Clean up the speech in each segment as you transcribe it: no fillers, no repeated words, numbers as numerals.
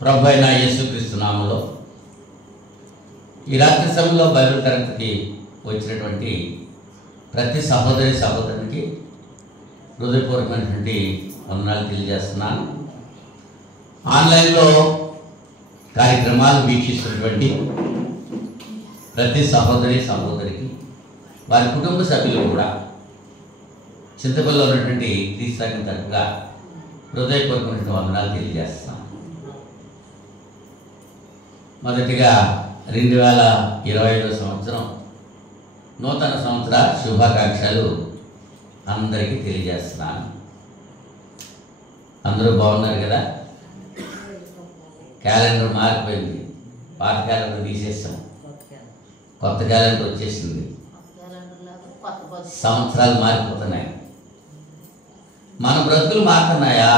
ప్రభు అయిన యేసుక్రీస్తు నామములో ఈ రాత్రి సమయంలో బైబిల్ తరగతికి వచ్చినటువంటి ప్రతి సహోదరునికి హృదయపూర్వకమైనటువంటి వందనాలు తెలియజేస్తున్నాను. ఆన్లైన్లో కార్యక్రమాలు వీక్షిస్తున్నటువంటి ప్రతి సహోదరికి వారి కుటుంబ సభ్యులు కూడా చింతపల్లిలో ఉన్నటువంటి క్రీస్తు తరపుగా హృదయపూర్వకమైనటువంటి వందనాలు తెలియజేస్తున్నాను. మొదటిగా 2025 సంవత్సరం నూతన సంవత్సర శుభాకాంక్షలు అందరికీ తెలియజేస్తున్నాను. అందరూ బాగున్నారు కదా? క్యాలెండర్ మారిపోయింది. పాత క్యాలెండర్ తీసేస్తాం, కొత్త క్యాలెండర్ వచ్చేసింది. సంవత్సరాలు మారిపోతున్నాయి. మన బ్రతుకులు మారుతున్నాయా?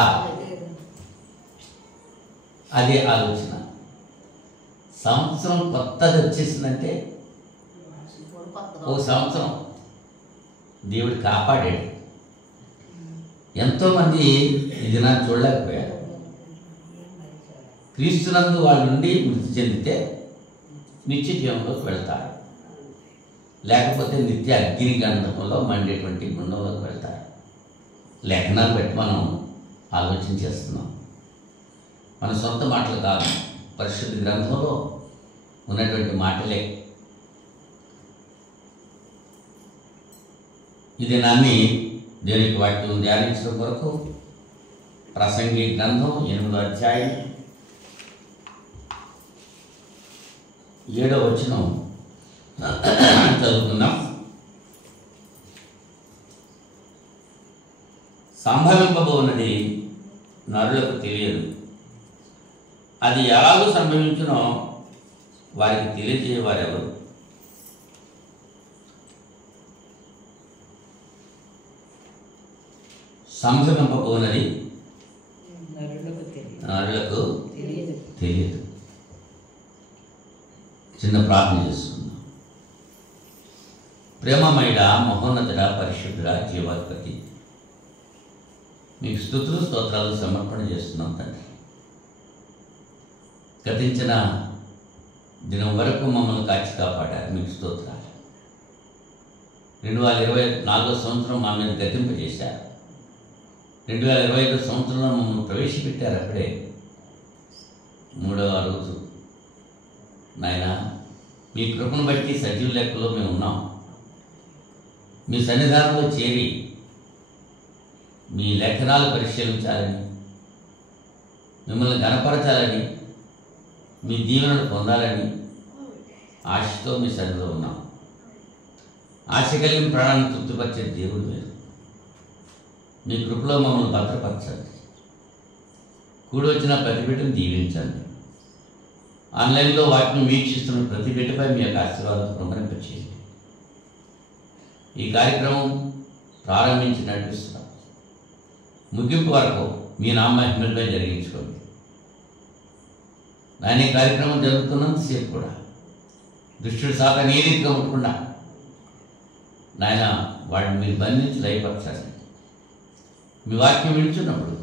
అదే ఆలోచన. సంవత్సరం కొత్తది వచ్చేసిందంటే ఓ సంవత్సరం దేవుడు కాపాడాడు. ఎంతోమంది ఈ దినాన్ని చూడలేకపోయారు. క్రీస్తునందు వాళ్ళు నుండి మృతి చెందితే నిత్య జీవంలోకి వెళ్తారు, లేకపోతే నిత్య అగ్ని గంధంలో మండేటువంటి గుండంలోకి వెళ్తారు. లేఖనాలు పెట్టి మనం ఆలోచన చేస్తున్నాం. మన సొంత మాటలు కాదు, పరిశుద్ధ గ్రంథంలో ఉన్నటువంటి మాటలే. ఇది నమ్మి దేవునికి వాక్యం ధ్యానించడం కొరకు ప్రసంగి గ్రంథం 8వ అధ్యాయం 7వ వచనం చదువుకుందాం. సంభవింపబోనది నరులకు తెలియదు, అది ఎలాగో సంభవించునో వారికి తెలియజేయవారెవరు. సంభవింపబోనది నరులకు తెలియదు. చిన్న ప్రార్థన చేసుకుందాం. ప్రేమమయుడ, మహోన్నతుడ, పరిశుద్ధుడ, జీవాధిపతి, మీకు స్తుతులు స్తోత్రాలు సమర్పణ చేస్తున్నాం తండ్రి. గతించిన దినం వరకు మమ్మల్ని కాచి కాపాడారు, మీకు స్తోత్రాలు. 2024 సంవత్సరం మా మీద గతింపజేశారు. 2025 సంవత్సరంలో మమ్మల్ని ప్రవేశపెట్టారు. అప్పుడే 3వ రోజు నాయన మీ కృపను బట్టి సజీవ లెక్కలో మేము ఉన్నాం. మీ సన్నిధానంలో చేరి మీ లేఖనాలు పరిశీలించాలని, మిమ్మల్ని గణపరచాలని, మీ దీవెనలు పొందాలని ఆశతో మీ సన్నిధిలో ఉన్నాం. ఆశ కలిగిన ప్రాణాన్ని తృప్తిపరిచే దేవుడు మీరు. మీ కృపలో మమ్మల్ని భద్రపరచండి. కూడి వచ్చిన ప్రతి బిడ్డను దీవించండి. ఆన్లైన్లో వాటిని వీక్షిస్తున్న ప్రతి బిడ్డపై మీ యొక్క ఆశీర్వాదం ప్రమరింపచేయండి. ఈ కార్యక్రమం ప్రారంభించి నడిపిస్తున్నాం. ముగింపు వరకు మీ నామ మహిమలపై జరిగించుకోండి. నాయన ఈ కార్యక్రమం జరుగుతున్నంతసేపు కూడా దుష్టుడు సాతాను ఏ రీతిగా ఉండకుండా నాయన వాడిని మీరు బంధించి లయపరచండి. మీ వాక్యం వింటున్నప్పుడు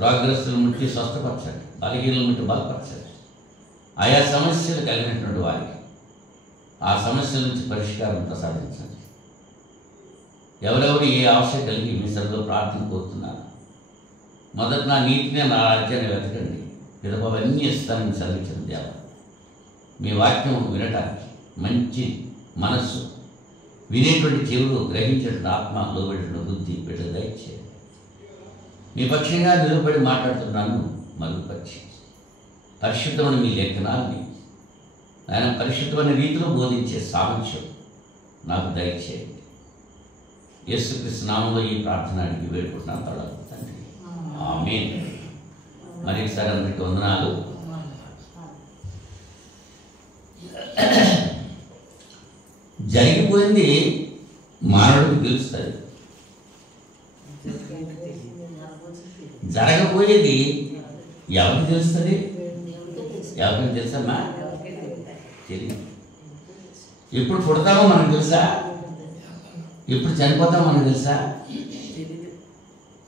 రోగగ్రస్తులను ముట్టి స్వస్థపరచండి, బలహీనలను ముట్టి బలపరచండి. ఆయా సమస్యలు కలిగినటువంటి వారికి ఆ సమస్యల నుంచి పరిష్కారం ప్రసాదించండి. ఎవరెవరు ఏ ఆవశ్యక కలిగి మీ సరిలో ప్రార్థన కోరుతున్నారు, మొదట నా నీతిని, నా రాజ్యాన్ని వెతకండి, పిదపవన్నీ ఇస్తానని చదివించండి. దేవ, మీ వాక్యం వినటానికి మంచి మనస్సు, వినేటువంటి చెవులు, గ్రహించేటువంటి ఆత్మ, లోబడిన బుద్ధి బిడ్డలు దయచేయండి. మీ పక్షంగా నిలబడి మాట్లాడుతున్నాను, మరుగుపరిచి పరిశుద్ధమైన మీ లేఖనాన్ని ఆయన పరిశుద్ధమైన రీతిలో బోధించే సామర్థ్యం నాకు దయచేయండి. యేసుక్రీస్తు నామములో ఈ ప్రార్థన అడిగి వేడుకుంటున్నాను తండ్రి, ఆమేన్. మరొకసారి అందరికీ వందనాలు. జరిగిపోయింది మానవుడికి తెలుస్తుంది, జరగబోయేది ఎవరికి తెలుస్తుంది? ఎవరికి తెలుసమ్మా? తెలియదు. ఎప్పుడు పుడతామో మనకు తెలుసా? ఎప్పుడు చనిపోతామో మనకు తెలుసా?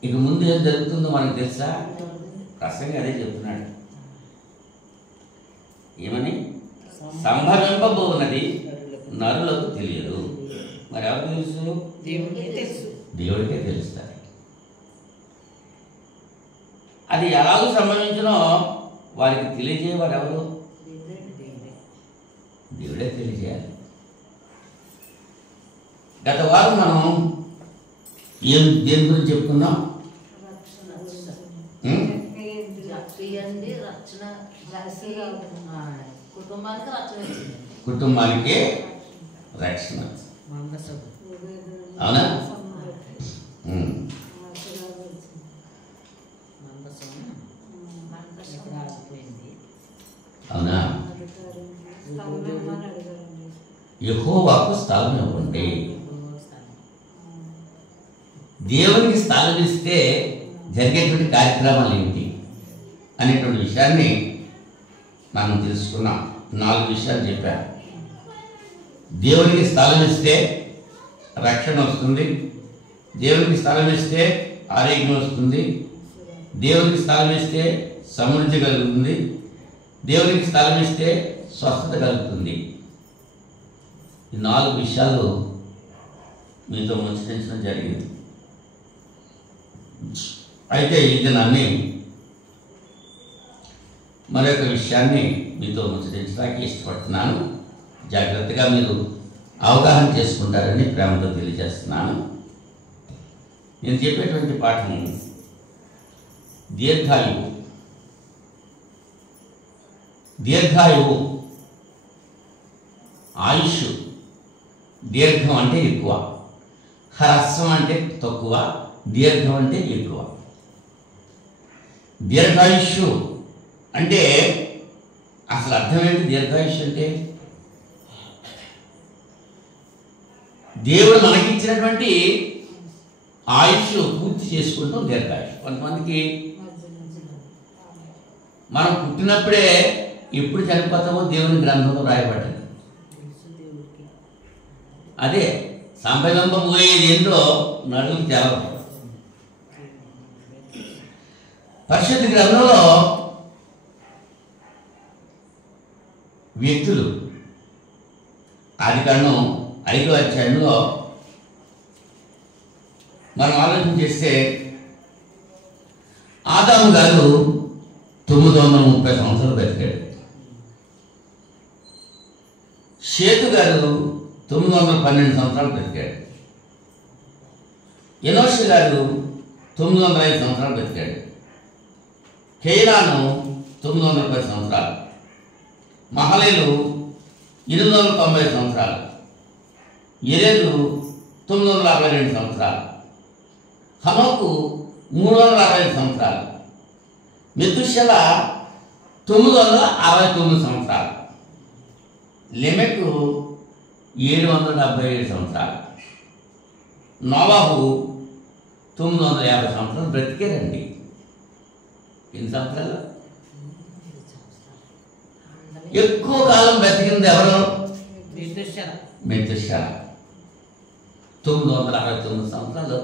ఇక ముందు ఏం జరుగుతుందో మనకు తెలుసా? ప్రసంగి అదే చెప్తున్నాడు. ఏమని? సంభవింపబోనది నరులకు తెలియదు. మరి ఎవరికి తెలుసు? దేవుడికే తెలుస్తుంది. అది ఎలాగూ సంభవించినో వారికి తెలియజేయవారు ఎవరు? దేవుడే తెలియజేయాలి. గత వారం మనం దేని గురించి చెప్పుకున్నాం? కుటుంబానికే రక్షణ. అవునా? అవునా? యెహోవాకు స్థలం ఇవ్వండి. దేవునికి స్థలం ఇస్తే జరిగేటువంటి కార్యక్రమాలు ఏంటి అనేటువంటి విషయాన్ని మనం తెలుసుకున్నాం. 4 విషయాలు చెప్పాను. దేవునికి స్థలం ఇస్తే రక్షణ వస్తుంది, దేవునికి స్థలం ఇస్తే ఆరోగ్యం వస్తుంది, దేవునికి స్థలం ఇస్తే సమృద్ధి కలుగుతుంది, దేవునికి స్థలం ఇస్తే స్వస్థత కలుగుతుంది. ఈ 4 విషయాలు మీతో ముచ్చటించడం జరిగింది. అయితే ఈ దినాన్ని మరొక విషయాన్ని మీతో ముచ్చటించడానికి ఇష్టపడుతున్నాను. జాగ్రత్తగా మీరు అవగాహన చేసుకుంటారని ప్రేమతో తెలియజేస్తున్నాను. నేను చెప్పేటువంటి పాఠం దీర్ఘాయువు. దీర్ఘాయువు, ఆయుష్. దీర్ఘం అంటే ఎక్కువ, హ్రస్వం అంటే తక్కువ, దీర్ఘం అంటే ఎక్కువ. దీర్ఘాయుష్ అంటే అసలు అర్థం ఏంటి? దీర్ఘాయుష్ అంటే దేవుడు మనకిచ్చినటువంటి ఆయుష్ పూర్తి చేసుకుంటాం దీర్ఘాయుష్. కొంతమందికి మనం పుట్టినప్పుడే ఎప్పుడు చనిపోతామో దేవుని గ్రంథంలో రాయబడ్డది. అదే సంభవింపబోయేది ఏంటో నడుము తెలవదు. పరిశుద్ధ గ్రంథంలో వ్యక్తులు ఆదికాండం 5వ అధ్యాయంలో మనం ఆలోచన చేస్తే ఆదాము గారు 930 సంవత్సరాలు బతికాడు. షేతు గారు 912 సంవత్సరాలు బతికాడు. ఎనోషు గారు 905 సంవత్సరాలు బతికాడు. కేనాను 910 సంవత్సరాలు. మహలేలు 890 సంవత్సరాలు. ఎరేదు 962 సంవత్సరాలు. హనోకు 365 సంవత్సరాలు. మెతుషెల 969 సంవత్సరాలు. లెమెకు 777 సంవత్సరాలు. నోవాహు 950 సంవత్సరాలు బ్రతికారండి. ఎన్ని సంవత్సరాలు? ఎక్కువ కాలం బ్రతికింది ఎవరు? మెతుషెల 969 సంవత్సరాలు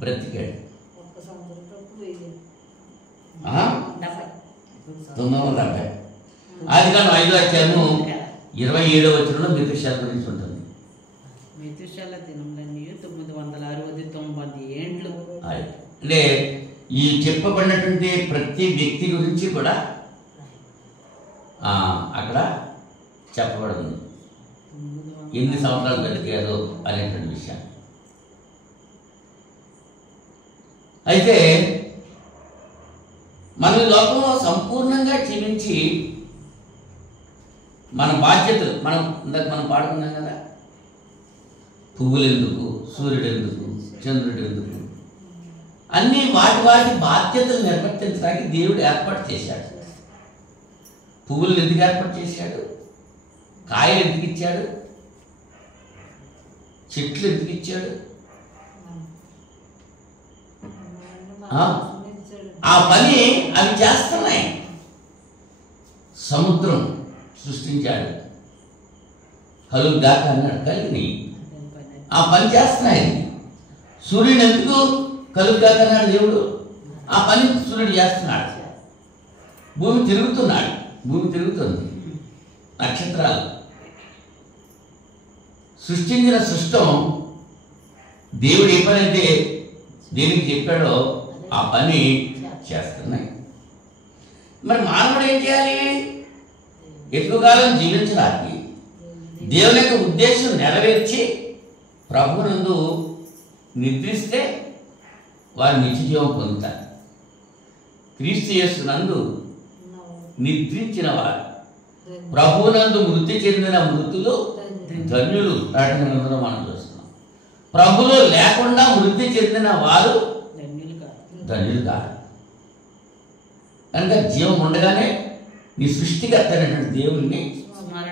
బ్రతికాడు. 970. ఆదికాండం 5వ అధ్యాయము 27వ వచనంలో మెతుషెల గురించి ఉంటుంది. మెతుషెల దినములన్నీ 960 ఏండ్లు. అంటే ఈ చెప్పబడినటువంటి ప్రతి వ్యక్తి గురించి కూడా అక్కడ చెప్పబడింది ఎన్ని సంవత్సరాలు బ్రతికారు అనేటువంటి విషయం. అయితే మన లోకంలో సంపూర్ణంగా జీవించి మన బాధ్యతలు మనం పాడుకున్నాం కదా, పువ్వులు ఎందుకు, సూర్యుడు ఎందుకు, చంద్రుడు ఎందుకు, అన్నీ వాటి బాధ్యతలు నిర్వర్తించడానికి దేవుడు ఏర్పాటు చేశాడు. పువ్వులు ఎందుకు ఏర్పాటు చేశాడు? కాయలు ఎందుకు ఇచ్చాడు? చెట్లు ఎందుకు ఇచ్చాడు? ఆ పని అవి చేస్తున్నాయి. సముద్రం సృష్టించాడు, కలుగుగాక అన్నాడు, కలిగిని ఆ పని చేస్తున్నాయి. సూర్యుడు ఎందుకు కలుగుగాక అన్నాడు దేవుడు, ఆ పని సూర్యుడు చేస్తున్నాడు. భూమి తిరుగుతుంది. నక్షత్రాలు సృష్టించిన సృష్టం దేవుడు ఏ పని అయితే దేనికి చెప్పాడో ఆ పని చేస్తున్నాయి. మరి మానవుడు ఏం చేయాలి? ఎక్కువ కాలం జీవించడానికి దేవుని యొక్క ఉద్దేశం నెరవేర్చి ప్రభువునందు నిద్రిస్తే వారు నిత్య జీవం పొందుతారు. క్రీస్తు యేసునందు నిద్రించిన వారు ప్రభువునందు మృతి చెందిన మృతులు ధన్యులు. ప్రకటనలో మనం చూస్తున్నాం. ప్రభులో లేకుండా మృతి చెందిన వారు ధన్యులు కాదు. కనుక జీవం ఉండగానే నీ సృష్టికర్త అయినటువంటి దేవుణ్ణి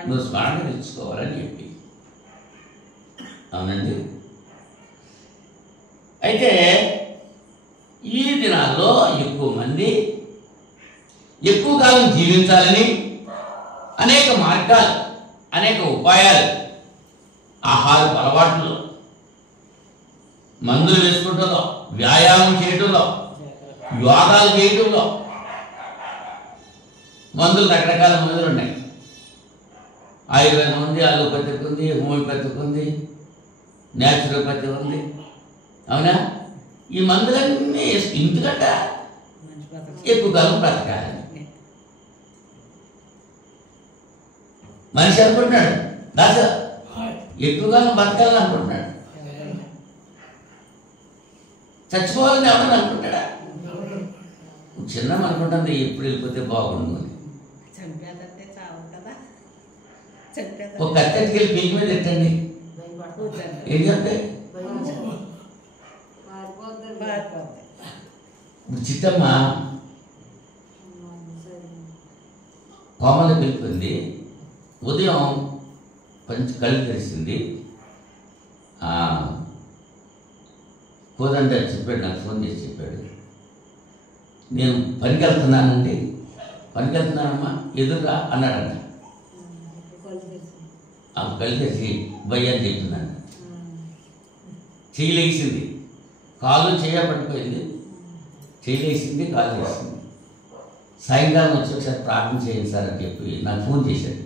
నువ్వు స్మరణ తెచ్చుకోవాలని చెప్పి. అవునండి. అయితే ఈ దినాల్లో ఎక్కువ మంది ఎక్కువ కాలం జీవించాలని అనేక మార్గాలు, అనేక ఉపాయాలు, ఆహారపు అలవాట్లు, మందులు వేసుకోవడంలో, వ్యాయామం చేయడంలో, యోగాలు చేయడంలో, మందులు రకరకాల మందులు ఉన్నాయి. ఆయుర్వేదం ఉంది, అలోపతిక్ ఉంది, హోమియోపతిక్ ఉంది, న్యాచురోపతి ఉంది. అవునా? ఈ మందులన్నీ ఎందుకంట ఎక్కువ కాలం బ్రతకాలి. మనిషి అనుకుంటున్నాడు దాస ఎక్కువ కాలం బ్రతకాలని అనుకుంటున్నాడు. చచ్చిపోవాలని ఎవరని అనుకుంటాడా? చిన్న అనుకుంటుంది ఎప్పుడు వెళ్ళిపోతే బాగుండు అని. ఒక కత్తెట్టుకు వెళ్ళి పీకి మీద ఎట్టండి, ఏం చెప్తే ఇప్పుడు చిట్టమ్మ కోమలకు వెళ్ళిపోయింది. ఉదయం కళ్ళు తెరిచింది. కోదండ చెప్పాడు, నాకు ఫోన్ చేసి చెప్పాడు, నేను పనికి వెళ్తున్నానండి, పనికి వెళ్తున్నానమ్మా ఎదురురా అన్నాడంట. కళ్ళు తెరిచి భయ్య అని చెప్తున్నాను. చేయలేసింది, కాలు చేయబడిపోయింది, చేయలేసింది, కాలు చేసింది. సాయంకాలం వచ్చి ఒకసారి ప్రార్థన చేయండి సార్ అని చెప్పి నాకు ఫోన్ చేశాడు.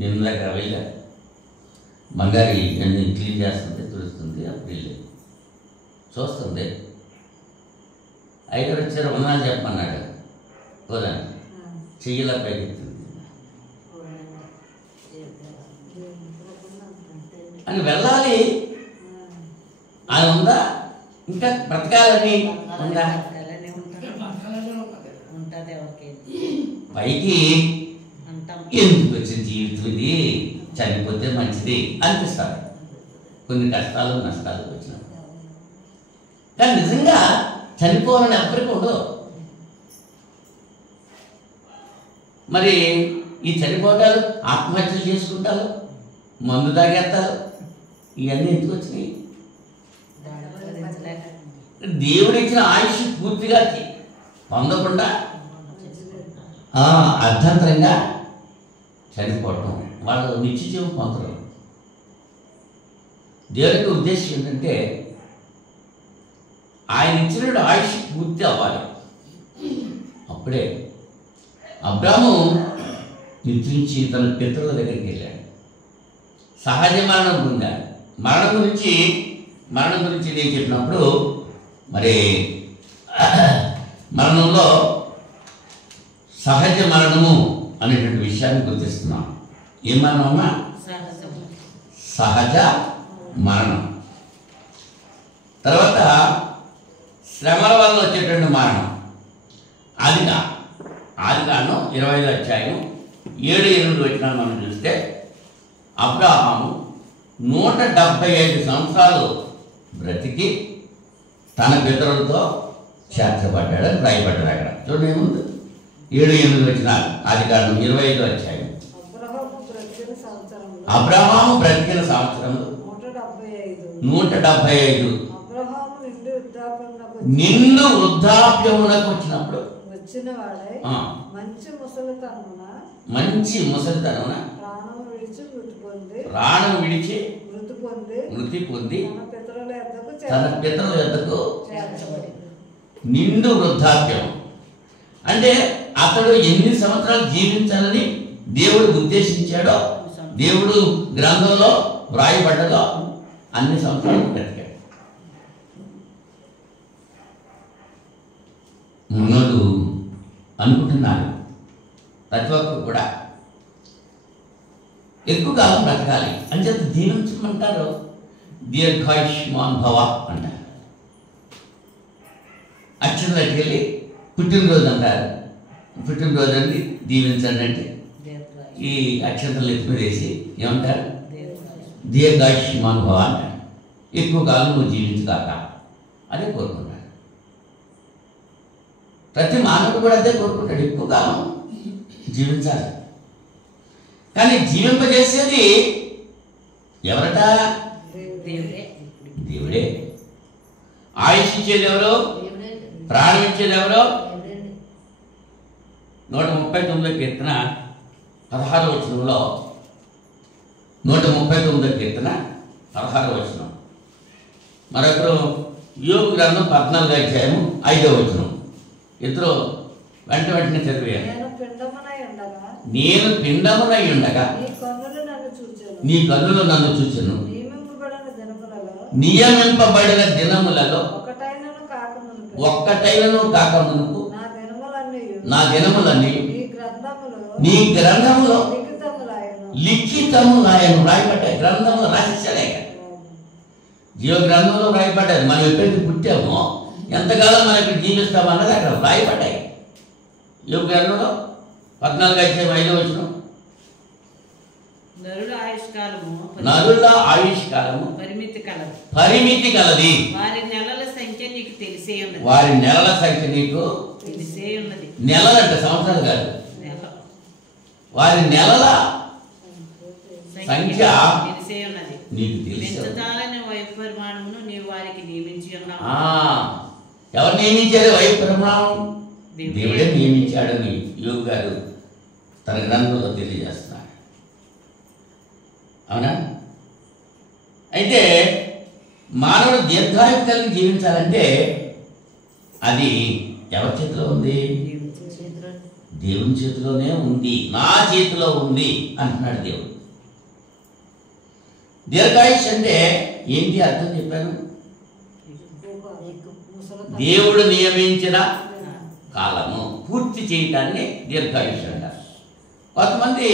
నేను దగ్గర వెళ్ళా. బంగారి నన్ను క్లీన్ చేస్తుంది, తుడుస్తుంది. అప్పుడు వెళ్ళి చూస్తుంది. ఐదు వచ్చారు, వందనాలు చెప్పమన్నాడు. కోదాన్ని చెయ్యిలా పైకెత్తింది అని వెళ్ళాలి అని ఉందా? ఇంకా బ్రతకాలని ఉందా? పైకి ఎందుకు వచ్చిన జీవితం ఇది, చనిపోతే మంచిది అనిపిస్తారు కొన్ని కష్టాలు నష్టాలు వచ్చినప్పుడు. కానీ నిజంగా చనిపోవాలని ఎవరికి ఉండదు. మరి ఈ చనిపోతారు, ఆత్మహత్యలు చేసుకుంటారు, మందు తాగేస్తారు, ఇవన్నీ ఎందుకు వచ్చినాయి? దేవుడు ఇచ్చిన ఆయుష్ పూర్తిగా పొందకుండా అర్థంతరంగా చనిపోవటం, వాళ్ళు నిత్య జీవం పొందరు. దేవునికి ఉద్దేశం ఏంటంటే ఆయన ఇచ్చిన ఆయుష్ పూర్తి అవ్వాలి. అప్పుడే అబ్రాము నిద్రించి తన పితరుల దగ్గరికి వెళ్ళాడు. సహజ మరణం పొందాడు. మరణం గురించి నేను చెప్పినప్పుడు మరి మరణంలో సహజ మరణము అనేటువంటి విషయాన్ని గుర్తిస్తున్నాం. ఏం మరణమా? సహజ మరణం. తర్వాత శ్రమల వల్ల వచ్చేటువంటి మరణం. ఆదికాండం 25వ అధ్యాయం 7-8 వచనాలు మనం చూస్తే అబ్రాహాము 175 సంవత్సరాలు బ్రతికి తన పితరులతో చేర్చబడ్డాడని రాయబడ్డాడు. అక్కడ చూడండి ఏముంది, 7-8 వచనాలు. ఆదికాండం 25వ అధ్యాయం. అబ్రాహాము బ్రతికిన సంవత్సరంలో 175 నిండు వృద్ధాప్యమునకు వచ్చినప్పుడు మంచి ముసలితనమున ప్రాణం విడిచి మృతి పొంది తన పితరుల యొద్దకు నిండు వృద్ధాప్యం అంటే అతడు ఎన్ని సంవత్సరాలు జీవించాలని దేవుడు ఉద్దేశించాడో, దేవుడు గ్రంథంలో వ్రాయబడ్డదో అన్ని సంవత్సరాలు బ్రతికాడు. ఉన్నోళ్ళు అనుకుంటున్నారు ప్రతి ఒక్కరు కూడా ఎక్కువ కాలం బ్రతకాలి అని చెప్పి దీవించమంటారు. దీర్ఘాయుష్మాన్ భవ అంటారు. అక్షంతలకి వెళ్ళి పుట్టినరోజు అంటారు. పుట్టినరోజు అంటే దీవించండి అంటే ఈ అక్షంతలు ఎత్తి మీద వేసి ఏమంటారు? దీర్ఘాయుష్మాన్ భవ అంటారు. ఎక్కువ కాలం నువ్వు జీవించుగాక అదే కోరుకుంటాడు. ప్రతి మానవుడు కూడా అదే కోరుకుంటాడు, ఎక్కువ కాలం జీవించాలి. కానీ జీవింపజేసేది ఎవరట? దేవుడే. ఆయుష్ ఇచ్చేది ఎవరు? ప్రాణం ఇచ్చేది ఎవరు? 139 కీర్తన 16వ వచనంలో 139 కీర్తన 16వ వచనం. మరొకరు యోబు గ్రంథం 14వ అధ్యాయము 5వ వచనం. ఇద్దరు వెంటనే చదివారు. నేను పిండమునై ఉండగా నీ కన్నులు నన్ను చూచెను. నియమింపబడిన దినములలో ఒక్కటైనను కాక మునుపు నా దినములన్నీ నీ గ్రంథములో లిఖితములాయను. రాయబడ్డాయి, గ్రంథంలో రాసేసాడే. జీవ గ్రంథంలో రాయబడ్డాయి. మనం ఎప్పుడైతే పుట్టామో ఎంతకాలం మనం ఇక్కడ జీవిస్తామన్నది అక్కడ రాయబడ్డాయి. యోగ గ్రంథంలో 14వ అధ్యాయం 5వ వచనం. నరుల ఆయుష్కాలము పరిమితి కలది. వారి నెలల సంఖ్య నీకు తెలిసే ఉన్నది. వారి నెలల సంఖ్య నీకు తెలిసే ఉన్నది. నెలలంటే సంవత్సరాలు కాదు. వారి నెలల సంఖ్య తెలిసే ఉన్నది. నీకు తెలిసే. పెంచుతాలని వయసు పరిమాణమును నీవు వారికి నియమించి ఉన్నావు. ఎవరు నియమించారు? వయసు పరిమాణం దేవుడే నియమించాడని యోగు గారు తన గ్రంథంలో తెలియజేస్తున్నారు. అవునా? అయితే మానవుడు దీర్ఘాయువు కలిగి జీవించాలంటే అది ఎవరి చేతిలో ఉంది? దేవుని చేతిలోనే ఉంది. నా చేతిలో ఉంది అంటున్నాడు దేవుడు. దీర్ఘాయుష్ అంటే ఏంటి అర్థం చెప్పాను? దేవుడు నియమించిన కాలము పూర్తి చేయటాన్ని దీర్ఘాయుష్ అంటారు. కొంతమంది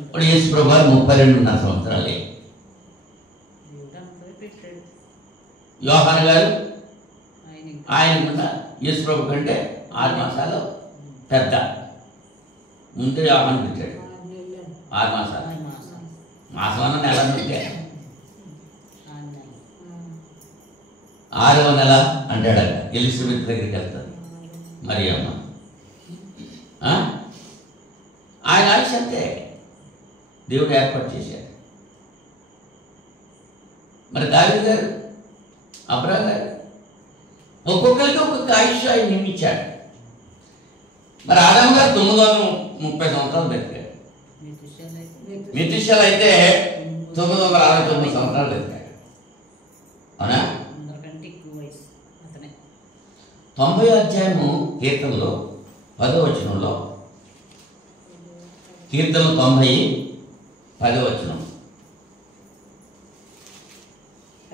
ఇప్పుడు యేసు ప్రభు 32.5 సంవత్సరాలే. యోహాను గారు ఆయనకున్న యేసు ప్రభు కంటే 6 మాసాలు పెద్ద. ముందు యోహాను పెట్టాడు 6 మాసాలు. మాసం అన్న నెల ఉంటే 6వ నెల అంటాడు. ఎలిజబెత్ దగ్గరికి వెళ్తాడు మరి అమ్మ. ఆయన ఆయుష్ అంతే దేవుడు ఏర్పాటు చేశాడు. మరి దావీదు గారు, అబ్రహాం గారు ఒక్కొక్కరికి ఒక్కొక్క ఆయుష్ ఆయన నియమించాడు. మరి ఆదాము గారు 930 సంవత్సరాలు బతికాడు. మెతుషెల అయితే 969 సంవత్సరాలు బతికాడు. అవునా? 90వ అధ్యాయము కీర్తనలో 10వ వచనంలో, కీర్తనలు 90 10వ వచనం.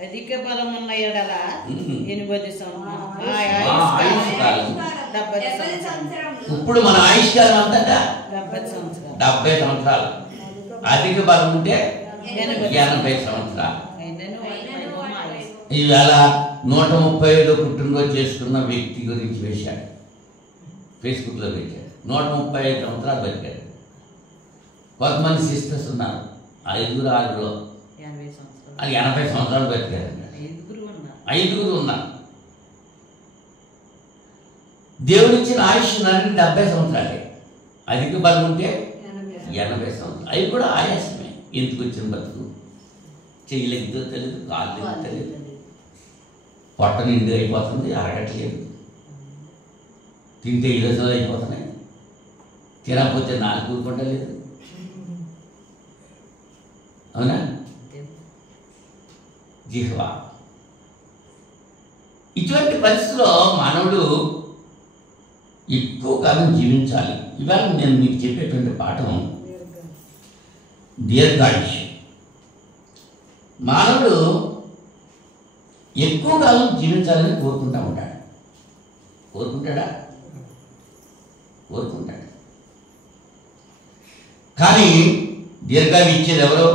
అధిక బలం ఉన్న ఎడల 80 సంవత్సరాలు. ఇప్పుడు మన ఆయుష్కాలం అంతటా 70 సంవత్సరాలు. అధిక బలం ఉంటే 80 సంవత్సరాలు. ఈవేళ 135 పుట్టినరోజు చేసుకున్న వ్యక్తి గురించి వేశాడు, ఫేస్బుక్లో పెట్టాడు. 135 సంవత్సరాలు బతికాడు. కొంతమంది సిస్టర్స్ ఉన్నారు 5 6 అది 80 సంవత్సరాలు బతికారు. 5 ఉన్నారు. దేవుడిచ్చిన ఆయుష్ 70 సంవత్సరాలే. అధిక బలం ఉంటే 80 సంవత్సరాలు. అవి కూడా ఆయాసమే. ఎందుకు వచ్చిన బతుకు? చెయ్యలేదో తెలియదు, కాళ్ళు తెలియదు, పొట్ట నిండు అయిపోతుంది, అరగట్లేదు, తింటే ఈరోజులు అయిపోతున్నాయి, తినకపోతే 4 కూరుకుంటలేదు. అవునా? జిహ్వా. ఇటువంటి పరిస్థితిలో మానవుడు ఎక్కువ కాలం జీవించాలి. ఇవాళ నేను మీకు చెప్పేటువంటి పాఠం దీర్ఘాయుష్. మానవుడు ఎక్కువ కాలం జీవించాలని కోరుకుంటూ ఉంటాడు. కోరుకుంటాడా? కోరుకుంటాడు. కానీ దీర్ఘాయువు ఇచ్చేది ఎవరో?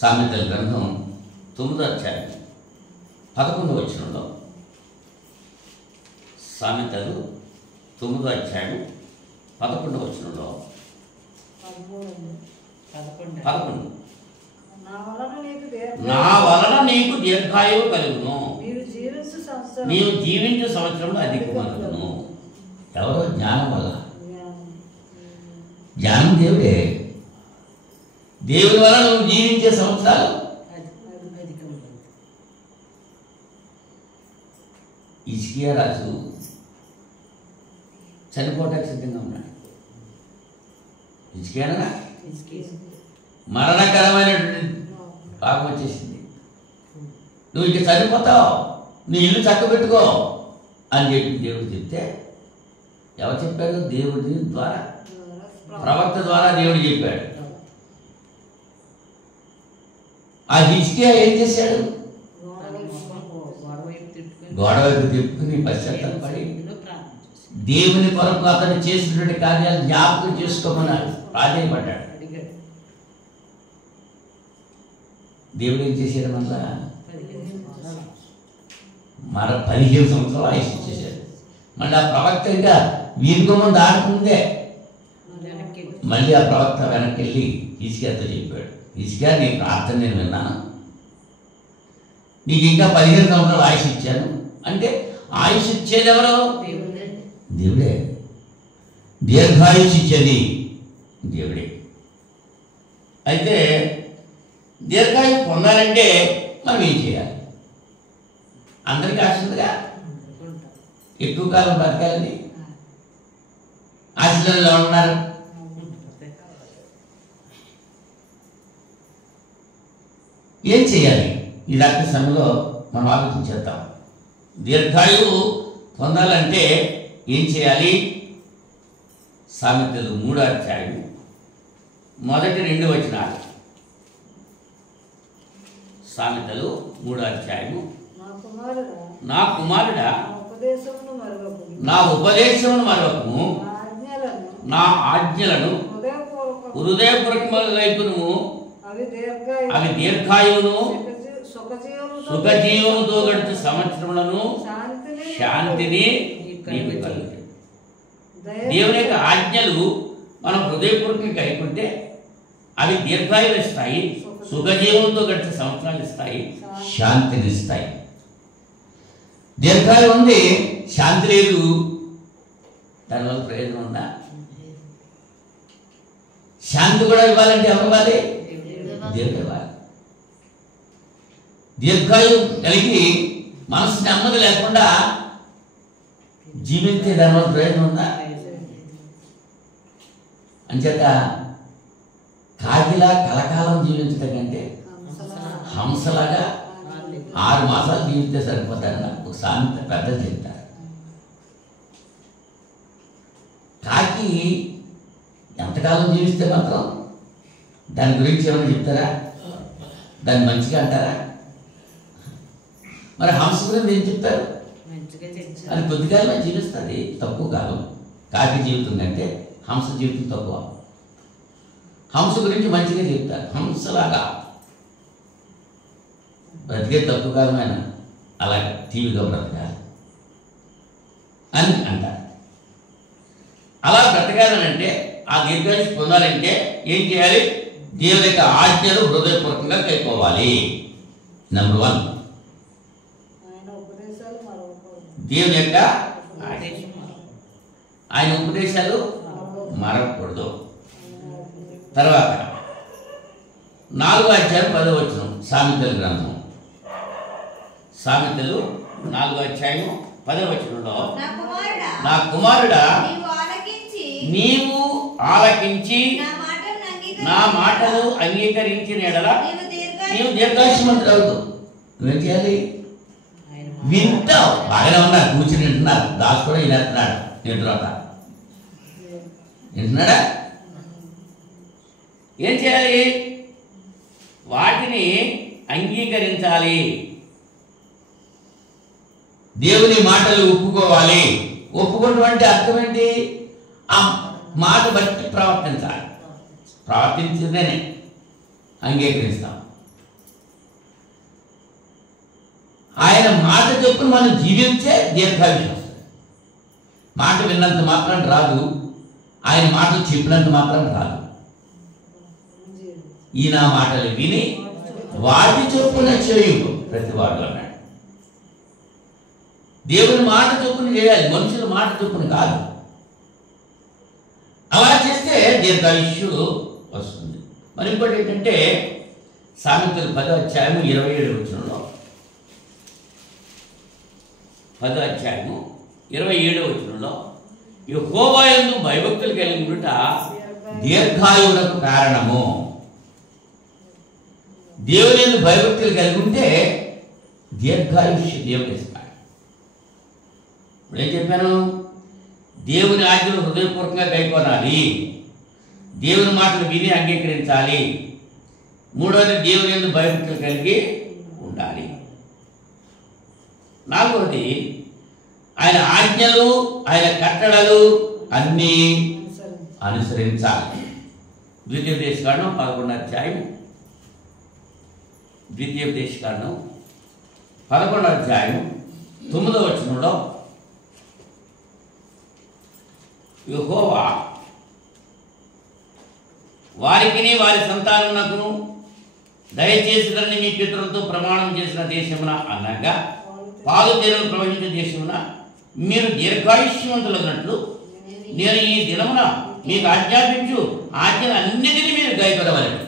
సామెతల గ్రంథం 9వ అధ్యాయం 11వ వచనంలో, సామెతలు 9వ అధ్యాయం 11వ వచనంలో 11 నా వలన నీకు దీర్ఘాయువు కలుగును, నీవు జీవించే సంవత్సరంలో అధికమగును. ఎవరో? జ్ఞానం వల్ల. జ్ఞానం దేవుడే. దేవుని వల్ల నువ్వు జీవించే సంవత్సరాలు. హిజ్కియా రాజు చనిపోవటానికి సిద్ధంగా ఉన్నాడు. హిజ్కియానా మరణకరమైనటువంటి పాపం వచ్చేసింది. నువ్వు ఇంక చనిపోతావు, నీ ఇల్లు చక్కబెట్టుకో అని చెప్పి దేవుడు చెప్తే, ఎవరు చెప్పారు? దేవుడి ద్వారా, ప్రవక్త ద్వారా దేవుడు చెప్పాడు. ఆ హిజ్కియా ఏం చేశాడు? గోడ వైపు తిప్పుకుని పశ్చాత్తాపడి దేవుని కొరకు అతను చేసినటువంటి కార్యాలు జ్ఞాపకం చేసుకోమన్నాడు, ప్రాధాన్యపడ్డాడు. దేవుడు ఏం చేశాడు? మళ్ళా 15 సంవత్సరాలు ఆయుష్ ఇచ్చేసాడు. మళ్ళీ ఆ ప్రవక్త ఇంకా వీరుకోమని దాటుకుందే మళ్ళీ ఆ ప్రవక్త వెనక్కి వెళ్ళి హిజ్కియాతో చెప్పాడు, హిజ్కియా నీ ప్రార్థన నేను విన్నాను, నీకు ఇంకా 15 సంవత్సరాలు ఆయుష్ ఇచ్చాను. అంటే ఆయుష్ ఇచ్చేది ఎవరు? దేవుడే. దీర్ఘాయుష్ ఇచ్చేది దేవుడే. అయితే దీర్ఘాయువు పొందాలంటే మనం ఏం చేయాలి? అందరికీ ఆశ ఉందిగా ఎక్కువ కాలం బతకాలని. ఆశలలో ఉన్నారు. ఏం చేయాలి? ఈ రాత్రి సమయంలో మనం ఆలోచించేద్దాం. దీర్ఘాయువు పొందాలంటే ఏం చేయాలి? సామెతలు 3వ అధ్యాయం మొదటి 2 వచనాలు. సామెతలు 3వ అధ్యాయము. నా కుమారుడా నా ఉపదేశమును మరవకము, నా ఆజ్ఞలను హృదయపూర్వకమును, అవి దీర్ఘాయువును సుఖజీవముతో గడిచే సంవత్సరములను శాంతిని నీకు కలుగు. దేవుని యొక్క ఆజ్ఞలు మనం హృదయపూర్వకంగా కైకుంటే అవి దీర్ఘాయువు ఇస్తాయి, సుఖజీవంతో గడిచే సంవత్సరాలు ఇస్తాయి, శాంతిని ఇస్తాయి. దీర్ఘాయువు ఉంది, శాంతి లేదు, దానివల్ల ప్రయోజనం ఉందా? శాంతి కూడా ఇవ్వాలంటే ఎవరు ఇవ్వాలి? దేవుడు ఇవ్వాలి. దీర్ఘాయువు కలిగి మనసు నెమ్మది లేకుండా జీవించే దానివల్ల ప్రయోజనం ఉందా? అంచేత కాకిలా కలకాలం జీవించడం కంటే హంసలాగా 6 మాసాలు జీవిస్తే సరిపోతారని ఒక సామెత పెద్దలు చెప్తారు. కాకి ఎంతకాలం జీవిస్తే మాత్రం దాని గురించి ఏమైనా చెప్తారా? దాన్ని మంచిగా అంటారా? మరి హంస గురించి ఏం చెప్తారు? అది కొద్ది కాలమే జీవిస్తుంది, తక్కువ కాలం. కాకి జీవితం కంటే హంస జీవితం తక్కువ. హంస గురించి మంచిగా చెప్తారు, హంసలాగా బ్రతికే తక్కువ కాలమైన అలాగే టీవీగా బ్రతకాలి అని అంటారు. అలా బ్రతకాలనంటే, ఆ దీర్ఘాయుష్ పొందాలంటే ఏం చేయాలి? దేవుని యొక్క ఆజ్ఞలు హృదయపూర్వకంగా కైకోవాలి. నెంబర్ 1, దేవుని యొక్క ఆయన ఉపదేశాలు మరవకూడదు. తర్వాత 4వ అధ్యాయం 10వ వచనం, సామెతల గ్రంథం. సామెతలు 4వ అధ్యాయం 10వ వచనంలో, నా కుమారుడా నీవు ఆలకించి నా మాటలు అంగీకరించిన ఎడల నీవు దీర్ఘాయుష్మంతుడవుతావు. నువ్వేం చేయాలి? వింటావు. బాగానే ఉన్నారు, కూర్చుని వింటున్నారు. దాసు కూడా వింటున్నాడు. నిద్రట వింటున్నాడా? ఏం చేయాలి? వాటిని అంగీకరించాలి. దేవుని మాటలు ఒప్పుకోవాలి. ఒప్పుకోవడం అంటే అర్థం ఏంటి? ఆ మాట బట్టి ప్రవర్తించాలి. ప్రవర్తించిందనే అంగీకరిస్తాం. ఆయన మాట చొప్పున మనం జీవించే దీర్ఘాయుష్ వస్తుంది. మాట విన్నంత మాత్రం రాదు, ఆయన మాటలు చెప్పినంత మాత్రం రాదు. ఈయన మాటలు విని వాటి చొప్పున చేయు ప్రతివాడు అన్నాడు. దేవుని మాట చొప్పున చేయాలి, మనుషుల మాట చొప్పున కాదు. అలా చేస్తే దీర్ఘాయుష్యు వస్తుంది. మరి ఇంకోటి ఏంటంటే సామెతలు 10వ అధ్యాయము 27వ వచనంలో 10వ అధ్యాయము 27వ వచనంలో యెహోవా యందు భయభక్తులు కలిగి ఉండుట దీర్ఘాయువునకు కారణము. దేవుని యందు భయభక్తులు కలిగి ఉంటే దీర్ఘాయుష్య దేవుడు ఇస్తాడు. ఇప్పుడు ఏం చెప్పాను? దేవుని ఆజ్ఞలు హృదయపూర్వకంగా గైకొనాలి, దేవుని మాటలు విని అంగీకరించాలి. మూడవది దేవుని యందు భయభక్తులు కలిగి ఉండాలి. నాలుగవది ఆయన ఆజ్ఞలు, ఆయన కట్టడలు అన్నీ అనుసరించాలి. ద్వితీయోపదేశకాండం 11వ అధ్యాయం 11వ అధ్యాయం 9వ వచనంలో యెహోవా వారికిని వారి సంతానమునకును దయచేసిదని మీ పితరులతో ప్రమాణం చేసిన దేశమున అనగా పాలు తేనెలు ప్రవహించే దేశమున మీరు దీర్ఘాయుష్యవంతులన్నట్లు నేను ఈ దినమున మీకు ఆజ్ఞాపించు ఆజ్ఞలు అన్నిటినీ మీరు గైకొనవలెను.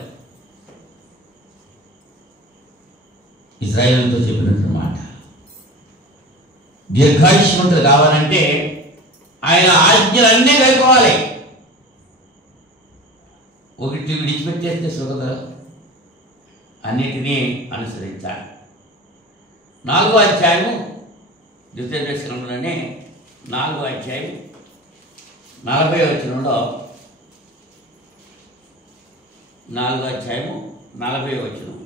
ఇశ్రాయేలుతో చెప్పినట్టు మాట. దీర్ఘాయుష్యవంతులు కావాలంటే ఆయన ఆజ్ఞలన్నీ గైకోవాలి. ఒకటి విడిచిపెట్టేస్తే సుఖదు, అన్నిటినీ అనుసరించాలి. 4వ అధ్యాయము ద్వితీయోపదేశకాండంలోనే 4వ అధ్యాయం 40వ వచనంలో 4వ అధ్యాయము 40వ వచనం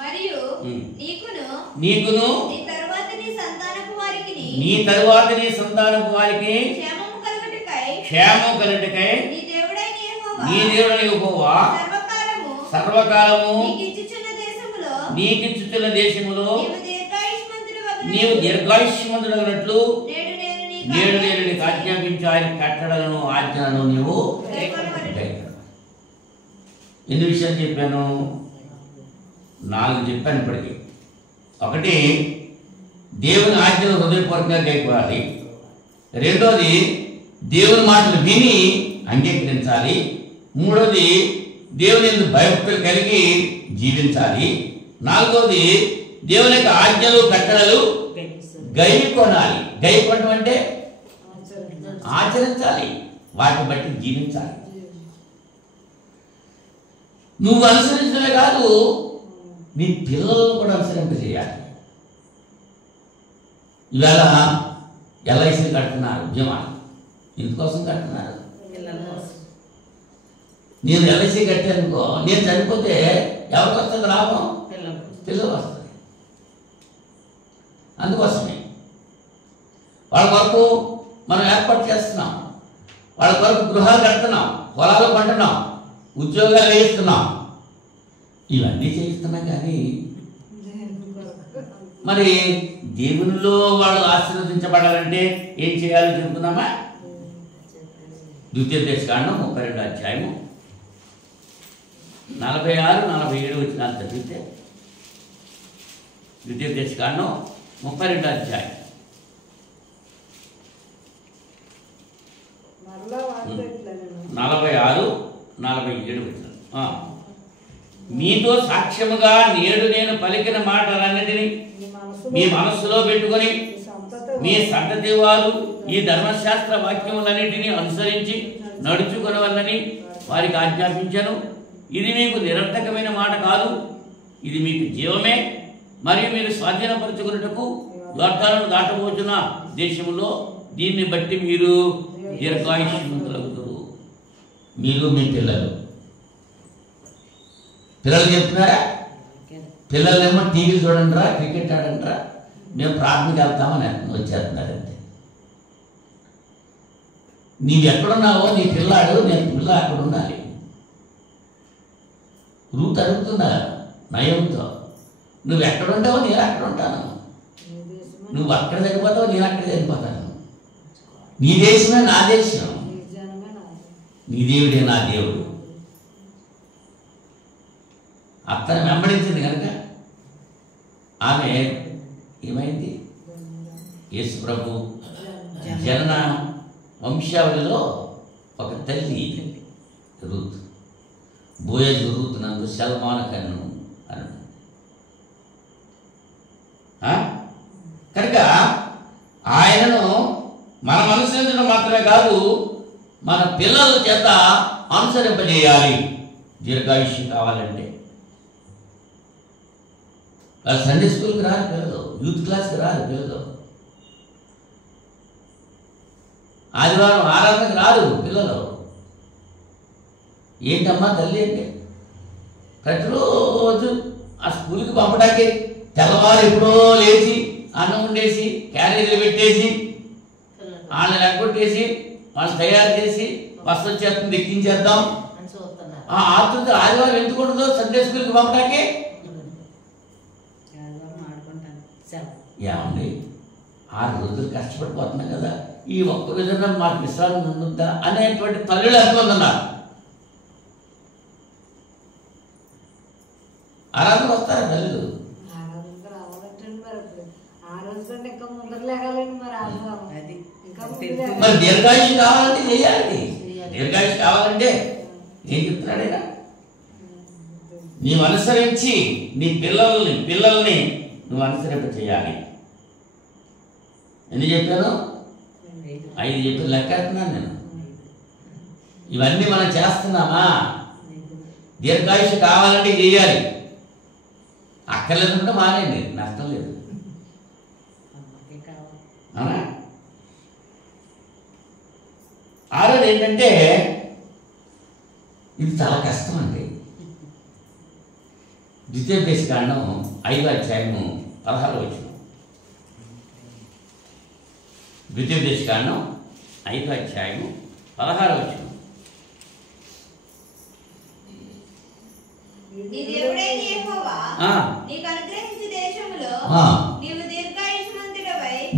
మరియు నీకును నీ తరువాత నీ సంతానపు వారికి క్షేమము కలుగుటకై నీ దేవుడైన యెహోవా సర్వకాలము నీకిచ్చుచున్న దేశములో నీవు దీర్ఘాయుష్యవంతుడైనట్లు నేడు నేను నీకు ఆజ్ఞాపించు ఆయన కట్టడలను ఆజ్ఞలను నీవు ఎన్ని విషయాలు చెప్పాను? 4 చెప్పాను ఇప్పటికీ. ఒకటి, దేవుని ఆజ్ఞలు హృదయపూర్వకంగా గైకోవాలి. రెండోది, దేవుని మాటలు విని అంగీకరించాలి. మూడోది, దేవుని యందు భయభక్తులు కలిగి జీవించాలి. నాలుగోది, దేవుని యొక్క ఆజ్ఞలు కట్టడలు గైకొనాలి. గైకొనడం అంటే ఆచరించాలి, వాటిని బట్టి జీవించాలి. నువ్వు అనుసరించడమే కాదు, నీ పిల్లలను కూడా అనుసరింపజేయాలి. ఇవాళ ఎల్ఐసి కడుతున్నారు, ఉద్యమాలు ఇందుకోసం కడుతున్నారు. నేను ఎల్ఐసి కట్టానుకో, నేను చనిపోతే ఎవరికి వస్తుంది లాభం? పిల్లలు వస్తుంది. అందుకోసమే వాళ్ళ కొరకు మనం ఏర్పాటు చేస్తున్నాం, వాళ్ళ కొరకు గృహాలు కడుతున్నాం, పొలాలు పంటున్నాం, ఉద్యోగాలు వేయిస్తున్నాం, ఇవన్నీ చేయిస్తున్నాం. కానీ మరి దేవునిలో వాళ్ళు ఆశీర్వదించబడాలంటే ఏం చేయాలో చెబుతున్నామా? ద్వితీయోపదేశకాండం 32వ అధ్యాయము 46-47 వచనాలు చదివితే, ద్వితీయోపదేశకాండం 32వ అధ్యాయం 46-47 వచనాలు. మీతో సాక్ష్యముగా నేడు నేను పలికిన మాటలన్నిటినీ మీ మనస్సులో పెట్టుకొని మీ సంతతి వారు ఈ ధర్మశాస్త్ర వాక్యములన్నిటినీ అనుసరించి నడుచుకొనవలనని వారికి ఆజ్ఞాపించాను. ఇది మీకు నిరర్థకమైన మాట కాదు, ఇది మీకు జీవమే. మరియు మీరు స్వాధీనపరచుకున్నటకు యోర్దానును దాటబోతున్న దేశంలో దీన్ని బట్టి మీరు దీర్ఘాయుష్యవంతులగుతారు. మీరు మీ పిల్లలు పిల్లలు చెప్తున్నారా? పిల్లలేమో టీవీ చూడండిరా, క్రికెట్ ఆడండిరా, మేము ప్రార్థనకి వెళ్తామని వచ్చేస్తున్నారంటే. నీవు ఎక్కడున్నావో నీ పిల్లాడు, నేను పిల్ల అక్కడ ఉండాలి. రూట్ అడుగుతున్నా నయంతో, నువ్వు ఎక్కడుంటావో నేను అక్కడ ఉంటాను, నువ్వు అక్కడ చనిపోతావో నేను అక్కడ చనిపోతాను. నీ దేశమే నా దేశం, నీ దేవుడే నా దేవుడు. అతను వెంబడించింది కనుక ఆమె ఏమైంది? యేసు ప్రభు జనన వంశావళిలో ఒక తల్లి రూత్, బోయజు రూత్ నందు సల్మాను కన్ను అని. కనుక ఆయనను మనం అనుసరించడం మాత్రమే కాదు, మన పిల్లల చేత అనుసరింపజేయాలి. దీర్ఘాయుష్యం కావాలంటే సండే స్కూల్కి రారు పిల్లలు, యూత్ క్లాస్కి రారు పిల్లలు, ఆదివారం ఆరాధనకి రారు పిల్లలు. ఏంటమ్మా తల్లి అంటే ప్రతిరోజు ఆ స్కూల్కి పంపడానికి తెల్లవారు ఎప్పుడో లేచి అన్నం వండేసి క్యారేజీలు పెట్టేసి వాళ్ళని ఎగ్గొట్టేసి వాళ్ళు తయారు చేసి బస్సు వచ్చేస్తుంది ఎక్కించేద్దాం. ఆ ఆతృత ఆదివారం ఎందుకు ఉండదు సండే స్కూల్కి పంపడానికి? ఏమండి 6 రోజులు కష్టపడిపోతున్నాం కదా, ఈ ఒక్క రోజున మాకు విశ్రాంతి ఉంటుందా అనేటువంటి తల్లులు ఎంతమంది ఉన్నారు? ఆరాధన వస్తారా తల్లులు? మరి దీర్ఘాయుష్ కావాలంటే చేయాలి. దీర్ఘాయుష్ కావాలంటే ఏం చెప్తున్నాడైనా? నీవు అనుసరించి నీ పిల్లల్ని నువ్వు అనుసరింప చేయాలి. ఎన్ని చెప్పాను? 5 చెప్పి లెక్కేస్తున్నాను నేను. ఇవన్నీ మనం చేస్తున్నామా? దీర్ఘాయుష్ కావాలంటే చేయాలి, అక్కర్లేదంటే మానేయండి, నష్టం లేదు. అవునా? 6ది ఏంటంటే ఇది చాలా కష్టం అండి. ద్వితీయోపదేశకాండం 5వ అధ్యాయము 16వ వచనం. ద్వితీయోపదేశకాండం 5వ అధ్యాయము 16వ వచనం.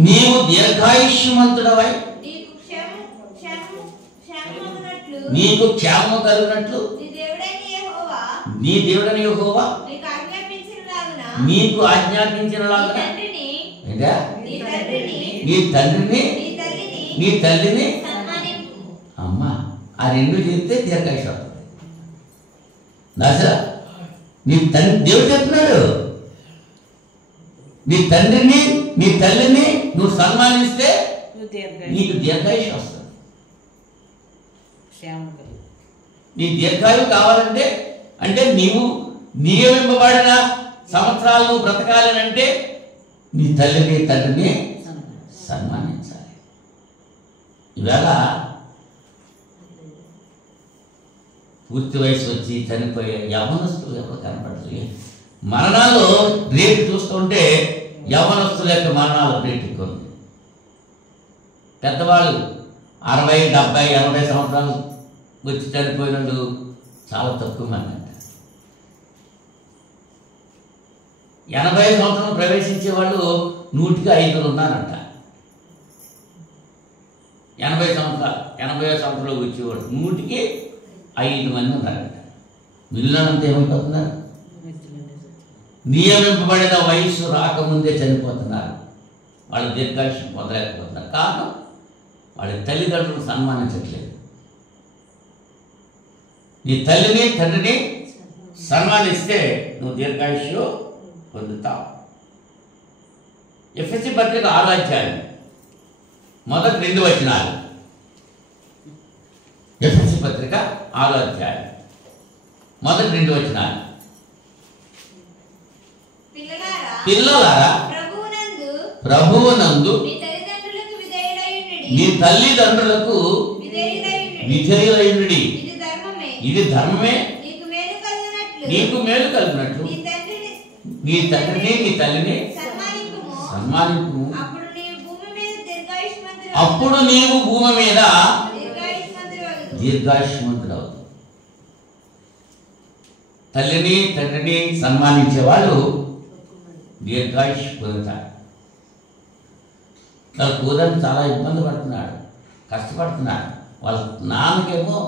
నీవు దీర్ఘాయుష్మంతుడవై నీకు క్షేమము కలుగునట్లు నీ దేవుడైన యెహోవా నీకు ఆజ్ఞాపించినలాగున నీ తల్లిని అమ్మా ఆ 2 చేస్తే దీర్ఘాయుష్ అవుతుంది. నీ తండ్రి దేవుడు చెప్తున్నాడు, నీ తండ్రిని నీ తల్లిని నువ్వు సన్మానిస్తే నీకు దీర్ఘాయుష్ వస్తుంది. నీ దీర్ఘాయువు కావాలంటే అంటే నీవు నియమింపబడిన సంవత్సరాలు నువ్వు బ్రతకాలనంటే నీ తల్లిని తండ్రిని సన్మానించాలి. ఇవాళ పూర్తి వయసు వచ్చి చనిపోయే యవ్వనస్తులు ఎవరు కనపడలేదు. మరణాలు రేటు చూస్తుంటే యవ్వనస్తుల యొక్క మరణాలు రేటు ఎక్కువ ఉంది. పెద్దవాళ్ళు 60, 70, 80 సంవత్సరాలు వచ్చి చనిపోయినట్టు చాలా తక్కువ మంది అంట. 80 సంవత్సరం ప్రవేశించే వాళ్ళు 100కి 5 ఉన్నారంట. 80 సంవత్సరాలు వచ్చేవాడు 100కి 5 మంది ఉన్నారంట. మిగిలినంత ఏమైపోతున్నారు? నియమింపబడిన వయస్సు రాకముందే చనిపోతున్నారు. వాళ్ళు దీర్ఘాయుష్యం పొందలేకపోతున్నారు. కారణం వాళ్ళ తల్లిదండ్రులను సన్మానించట్లేదు. నీ తల్లిని తండ్రిని సన్మానిస్తే నువ్వు దీర్ఘాయుష్యం పొందుతావు. ఎఫెసీ పత్రిక 6వ అధ్యాయం మొదటి 2 వచనాలు. ఎఫెసీ పత్రిక 6వ అధ్యాయం మొదటి 2 వచనాలు. పిల్లలారా ప్రభువునందు నీ తల్లిదండ్రులకు విధేయులైనడి, ఇది ధర్మమే, నీకు మేలు కలిగినట్లు నీ తండ్రిని నీ తల్లిని సన్మానింపుము. అప్పుడు నీవు భూమి మీద దీర్ఘాయుష్మంతుడవు. తల్లిని తండ్రిని సన్మానించేవాళ్ళు దీర్ఘాయుష్ పొందుతారు. తన కూతురు చాలా ఇబ్బంది పడుతున్నాడు, కష్టపడుతున్నాడు. వాళ్ళ నాన్నకేమో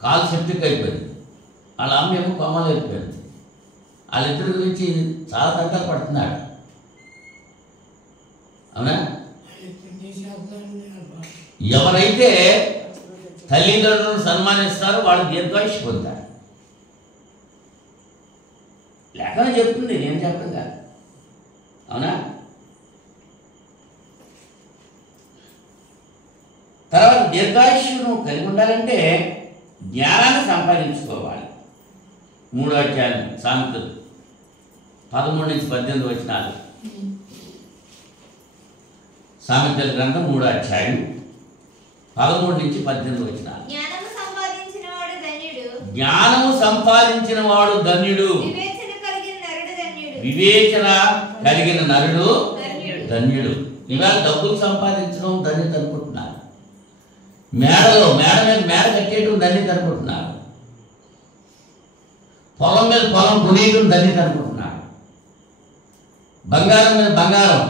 కాలు సెప్టిక్ అయిపోయింది, వాళ్ళ అమ్మ ఏమో కొమ్మలు అయిపోయింది. వాళ్ళిద్దరి గురించి చాలా తగ్గలు పడుతున్నాడు. అవునా? ఎవరైతే తల్లిదండ్రులను సన్మానిస్తారో వాళ్ళు దీర్ఘాయుష్ పొందుతారు. లేఖన చెప్తుంది, నేను చెప్పడం కాదు. అవునా? తర్వాత దీర్ఘాయుష్ను కలిగి ఉండాలంటే జ్ఞానాన్ని సంపాదించుకోవాలి. 3వ అధ్యాయం సామెతలు 13 నుంచి 18 వచనాలు. సామెతల గ్రంథం 3వ అధ్యాయం 13 నుంచి 18 వచనాలు. జ్ఞానము సంపాదించిన వాడు ధన్యుడు, వివేచన కలిగిన నరుడు ధన్యుడు. ఇవాళ డబ్బులు సంపాదించడం ధన్యత అనుకుంటున్నారు. మేడ మీద మేడ కట్టేయడం ధన్యత అనుకుంటున్నారు. పొలం మీద పొలం కొనేయడం ధన్యత అనుకుంటున్నారు. బంగారం మీద బంగారం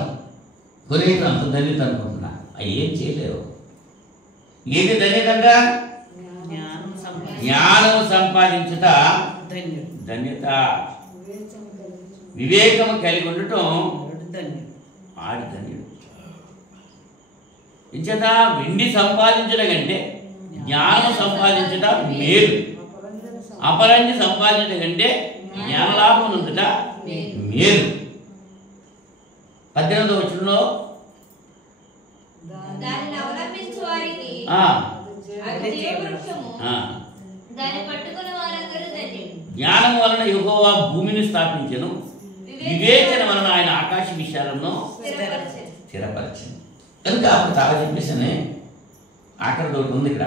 కొనేయడం అంత ధన్యత అనుకుంటున్నారు. అవి ఏం చేయలేవు. ఏది ధన్యత? జ్ఞానం సంపాదించుట ధన్యత. వివేకము కలిగి ఉండటం ఆడి ధన్యుడు. ఇంచేత వెండి సంపాదించడం కంటే జ్ఞానం సంపాదించడం మేలు. అపరంజి సంపాదించడం కంటే జ్ఞానలాభం ఉందట మేలు. 18వ వచనంలో జ్ఞానం వలన యెహోవా భూమిని స్థాపించెను, వివేచన వలన ఆయన ఆకాశ విషయాలను స్థిరపరచను. కనుక అప్పుడు చాలా చెప్పేసానే. ఆఖరిది ఒకటి ఉంది ఇక్కడ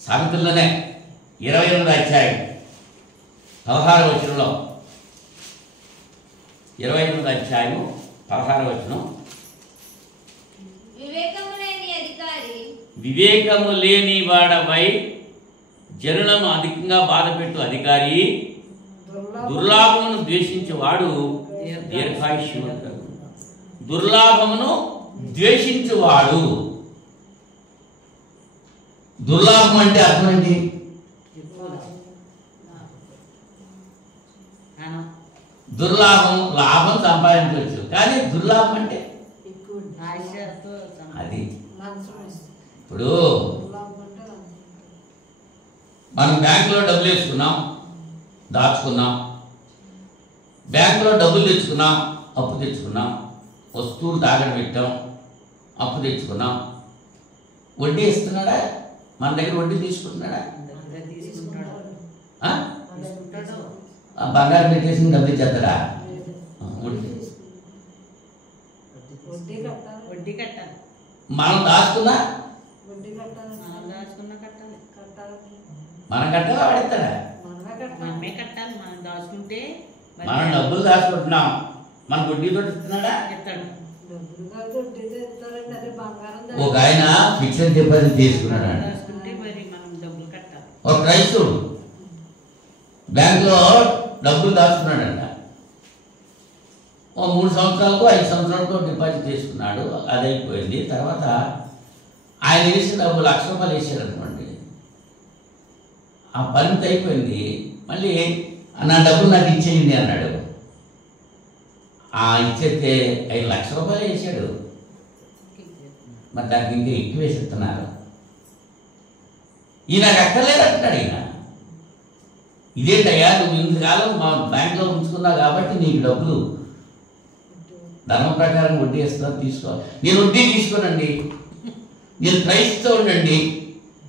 సామెతల్లోనే 28వ అధ్యాయం 16వ వచనంలో. 28వ అధ్యాయం 16వ వచనం. వివేకము లేని వాడవై జనులను అధికంగా బాధపెట్టు అధికారి దుర్లాభమును ద్వేషించేవాడు దీర్ఘాయుష్యవంతుడు. దుర్లాభమును ద్వేషించువాడు. దుర్లాభం అంటే అర్థం ఏంటి? దుర్లాభం, లాభం సంపాదించవచ్చు, కానీ దుర్లాభం అంటే అది. ఇప్పుడు మనం బ్యాంకులో డబ్బులు వేసుకున్నాం, దాచుకున్నాం. బ్యాంకులో డబ్బులు తెచ్చుకున్నాం, అప్పు తెచ్చుకున్నాం. వస్తువులు తాగడం పెట్టాం, అప్పు తెచ్చుకున్నాం. వడ్డీ ఇస్తున్నాడా? మన దగ్గర వడ్డీ తీసుకుంటున్నాడా? బంగారం పెట్టేసి డబ్బులు ఇచ్చేస్తాడా? మనం దాచుకున్నా మనం కట్టాలా? వాడిస్తాడా? మనం డబ్బులు దాచుకుంటున్నాం, మన వడ్డీతో ఇస్తున్నాడా? ఒక ఆయన ఫిక్స్డ్ డిపాజిట్ తీసుకున్నాడు. ఒక క్రైస్తవుడు బ్యాంకులో డబ్బులు దాచుకున్నాడంట. ఓ 3 సంవత్సరాలకు 5 సంవత్సరాలకు డిపాజిట్ చేసుకున్నాడు. అది అయిపోయింది. తర్వాత ఆయన వేసిన డబ్బులు ₹1,00,000 వేసాడు అనుకోండి. ఆ పరిమితి అయిపోయింది. మళ్ళీ నా డబ్బులు నాకు ఇచ్చేయండి అన్నాడు. ఇచ్చేస్తే ₹5,00,000 వేసాడు. మరి దానికి ఇంకా ఎక్కువ వేసిస్తున్నారు. ఈయన నాకు అక్కర్లేదు అంటున్నాడు. ఈయన ఇదేంటయ్యా, నువ్వు ఇంతకాలం మా బ్యాంకులో ఉంచుకున్నావు కాబట్టి నీకు డబ్బులు ధర్మ ప్రకారం వడ్డీ వేస్తున్నావు, తీసుకో. నేను వడ్డీ తీసుకోనండి, నేను క్రైస్తవుడండి,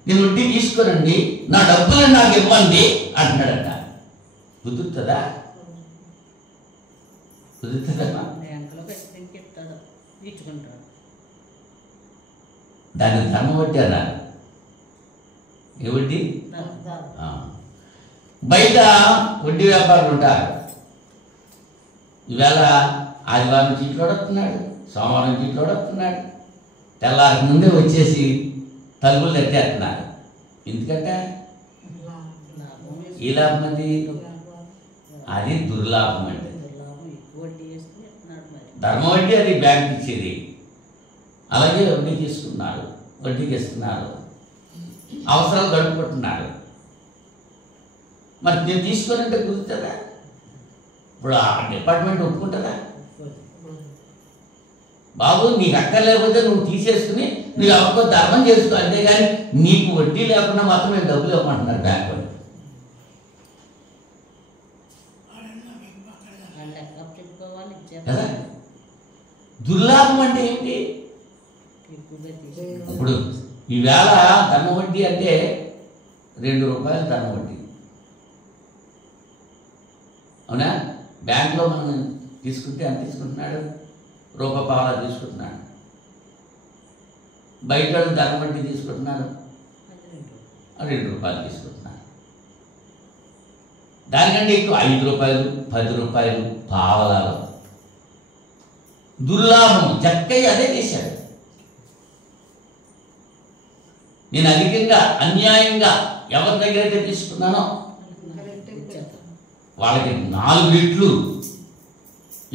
నేను వడ్డీ తీసుకోనండి, నా డబ్బులు నాకు ఇవ్వండి అంటున్నాడట. కుదురుతుందా? కుదురుతుందమ్మా? దాన్ని ధర్మ వడ్డీ అన్నారు. ఏ వడ్డీ? బయట వడ్డీ వ్యాపారులు ఉంటారు. ఈవేళ ఆదివారం చీట్లు వస్తున్నాడు, సోమవారం చీట్లు వస్తున్నాడు, తెల్లారి ముందే వచ్చేసి తలుపులు తట్టేస్తున్నారు. ఎందుకంటే ఈ లాభం అది, అది దుర్లాభం అంటే. ధర్మ వడ్డీ అది బ్యాంక్ ఇచ్చేది, అలాగే వడ్డీ తీసుకున్నారు, వడ్డీకి ఇస్తున్నారు, అవసరాలు గడుపుకుంటున్నారు. మరి నేను తీసుకోనంటే కుదురుతుందా? ఇప్పుడు ఆ డిపార్ట్మెంట్ ఒప్పుకుంటుందా? బాబు నీకు అక్కర్లేకపోతే నువ్వు తీసేసుకుని నువ్వు ఎవరికో ధర్మం చేసుకో, అంతేగాని నీకు వడ్డీ లేకుండా మాత్రం మేము డబ్బులు ఇవ్వమంటున్నారు బ్యాంక్ వాళ్ళు. కదా దుర్లాభం అంటే ఏంటి? ఇప్పుడు ఈవేళ ధర్మ వడ్డీ అంటే ₹2 ధర్మ వడ్డీ, అవునా? బ్యాంకులో మనం తీసుకుంటే ఎంత తీసుకుంటున్నాడు? ₹1.25 తీసుకుంటున్నాడు. బయట వాళ్ళు ధర్మ వడ్డీ తీసుకుంటున్నారు, ₹2 తీసుకుంటున్నారు. దానికంటే ఎక్కువ ₹5, ₹10, పావలాలు దుర్లాభం. చక్కగా అదే చేశాడు. నేను అధికంగా అన్యాయంగా ఎవరి దగ్గర అయితే తీసుకున్నానో వాళ్ళకి 4 రెట్లు.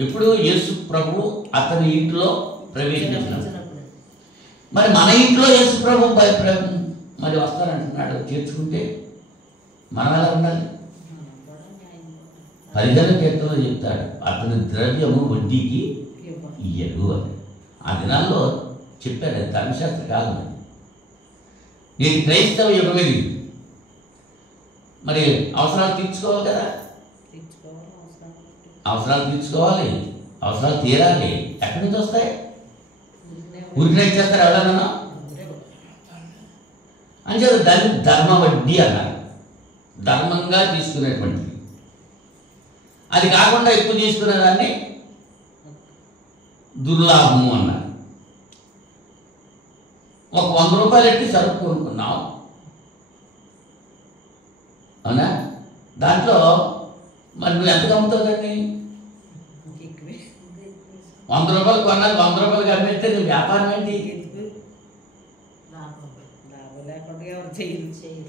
ఎప్పుడు యేసు ప్రభు అతని ఇంట్లో ప్రవేశించినాడు. మరి మన ఇంట్లో యేసు ప్రభు మరి వస్తారంటున్నాడు. చేర్చుకుంటే మనం ఎలా ఉండాలి? 10 కీర్తనలో చెప్తాడు, అతని ద్రవ్యము వడ్డీకి ఇయ్యడు అని. ఆ దినాల్లో చెప్పాడు, అది ధర్మశాస్త్ర కాలం అని. నేను క్రైస్తవ యుగం ఇది. మరి అవసరాలు తీర్చుకోవాలి కదా, అవసరాలు తీర్చుకోవాలి, అవసరాలు తీరాలి. ఎక్కడి నుంచి వస్తాయి? ఊరికే ఇచ్చేస్తారు ఎవరన్నా అని చెప్పి దాన్ని ధర్మ వడ్డీ అన్నారు. ధర్మంగా తీసుకునేటువంటిది. అది కాకుండా ఎక్కువ తీసుకునేదాన్ని దుర్లాభము అన్నారు. ఒక ₹100 ఎట్టి సరుకు కొనుక్కున్నాం, అవునా? దాంట్లో మరి నువ్వు ఎంత అమ్ముతావు దాన్ని? ₹100 కొన్నాను, ₹100 అమ్మేస్తే నువ్వు వ్యాపారం ఏంటి?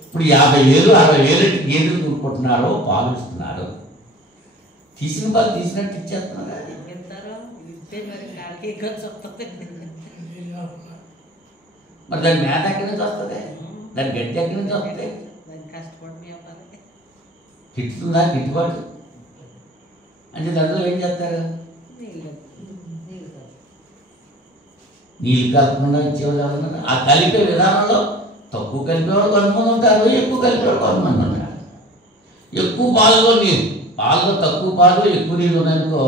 ఇప్పుడు 50,000 60,000 గేదెలు కొనుక్కుంటున్నారో పాలు ఇస్తున్నారు. తీసిన పాలు తీసినట్టు ఇచ్చేస్తున్నారు. మరి దాని మేత ఎక్కడి నుంచి వస్తుంది? దాని గడ్డి ఎక్కడి నుంచి వస్తుంది? గిట్టుతుందా గిట్టుబాటు అంటే దాంట్లో ఏం చేస్తారు? నీళ్ళు కలపకుండా ఇచ్చేవాళ్ళు ఎవరన్నా? ఆ కలిపే విధానంలో తక్కువ కలిపేవాళ్ళు కొంతమంది ఉంటారు, ఎక్కువ కలిపేవాళ్ళు కొంతమంది ఉంటారు. ఎక్కువ పాలలో నీరు, పాలలో తక్కువ పాలు ఎక్కువ నీళ్ళు ఉన్నాయనుకో,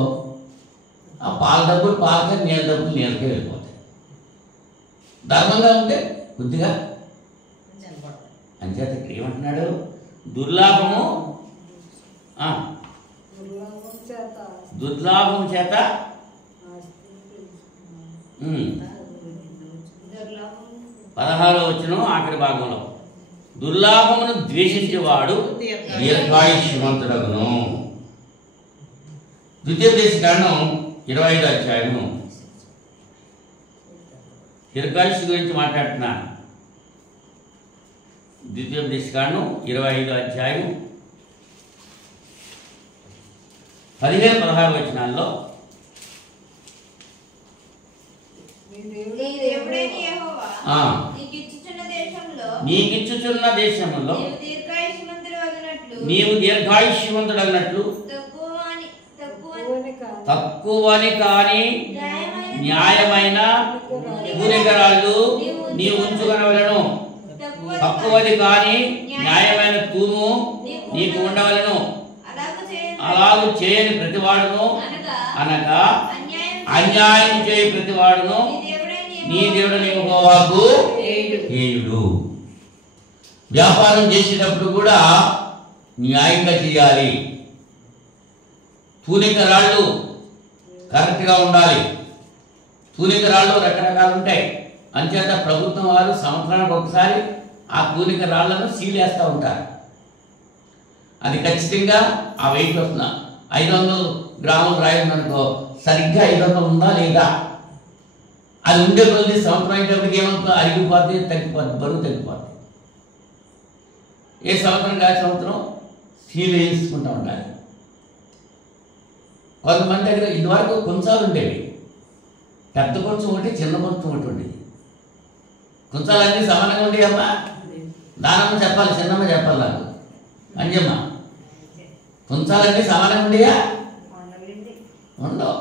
ఆ పాల డబ్బులు పాలకే, నీళ్ళ డబ్బులు నీళ్ళకే వెళ్ళిపోతాయి. ధర్మంగా ఉంటే కొద్దిగా అంచేత ఇక్కడ ఏమంటున్నాడు? దుర్లాభము దుర్లాభం చేత 16వ వచనం ఆఖరి భాగంలో, దుర్లాభమును ద్వేషించేవాడు దీర్ఘాయుష్మంతుడగును. ద్వితీయోపదేశకాండం 25వ అధ్యాయము దీర్ఘాయుష్ గురించి మాట్లాడుతున్నాను. ద్వితీయోపదేశకాండం 25వ అధ్యాయం 15-16 వచనాల్లో, నీకిచ్చుచున్న దేశంలో నీవు దీర్ఘాయుష్మంతుడగినట్లు తక్కువని కాని న్యాయమైన కూనికరాళ్ళు నీవు ఉంచుకొనవలెను. తక్కువది కాని న్యాయమైన తూము నీకు ఉండవలెను. అలాగూ చేయని ప్రతివాడును, అనగా అన్యాయం చేయి ప్రతివాడును నీ దేవుడైన యెహోవాకు హేయుడు. వ్యాపారం చేసేటప్పుడు కూడా న్యాయంగా చేయాలి. తూనిక రాళ్ళు కరెక్ట్గా ఉండాలి. తూనిక రాళ్ళు రకరకాలు ఉంటాయి. అంచేత ప్రభుత్వం వారు సంవత్సరానికి ఒకసారి ఆ తూనిక రాళ్లను సీలేస్తూ ఉంటారు. అది ఖచ్చితంగా ఆ వెయిట్ వస్తున్నా 500 గ్రాములు రాయిందనుకో సరిగ్గా 500 ఉందా లేదా, అది ఉండే కొద్ది సంవత్సరం అయినప్పటికీ ఏమవుతుందో అరిగిపోతే తగ్గిపోద్ది, బరువు తగ్గిపోద్ది. ఏ సంవత్సరం కాదు సంవత్సరం సీలు వేసుకుంటూ ఉండాలి. కొంతమంది దగ్గర ఇదివరకు కొంచాలు ఉండేవి, పెద్ద కొంచెం ఒకటి చిన్న కొంచెం ఒకటి ఉండేది. కొంచాలన్నీ సమానంగా ఉండేవి అమ్మా. దానమ్మ చెప్పాలి, చిన్నమ్మ చెప్పాలి నాకు. అంజమ్మ కొంచాలన్నీ సమానంగా ఉండేయా? ఉండవు.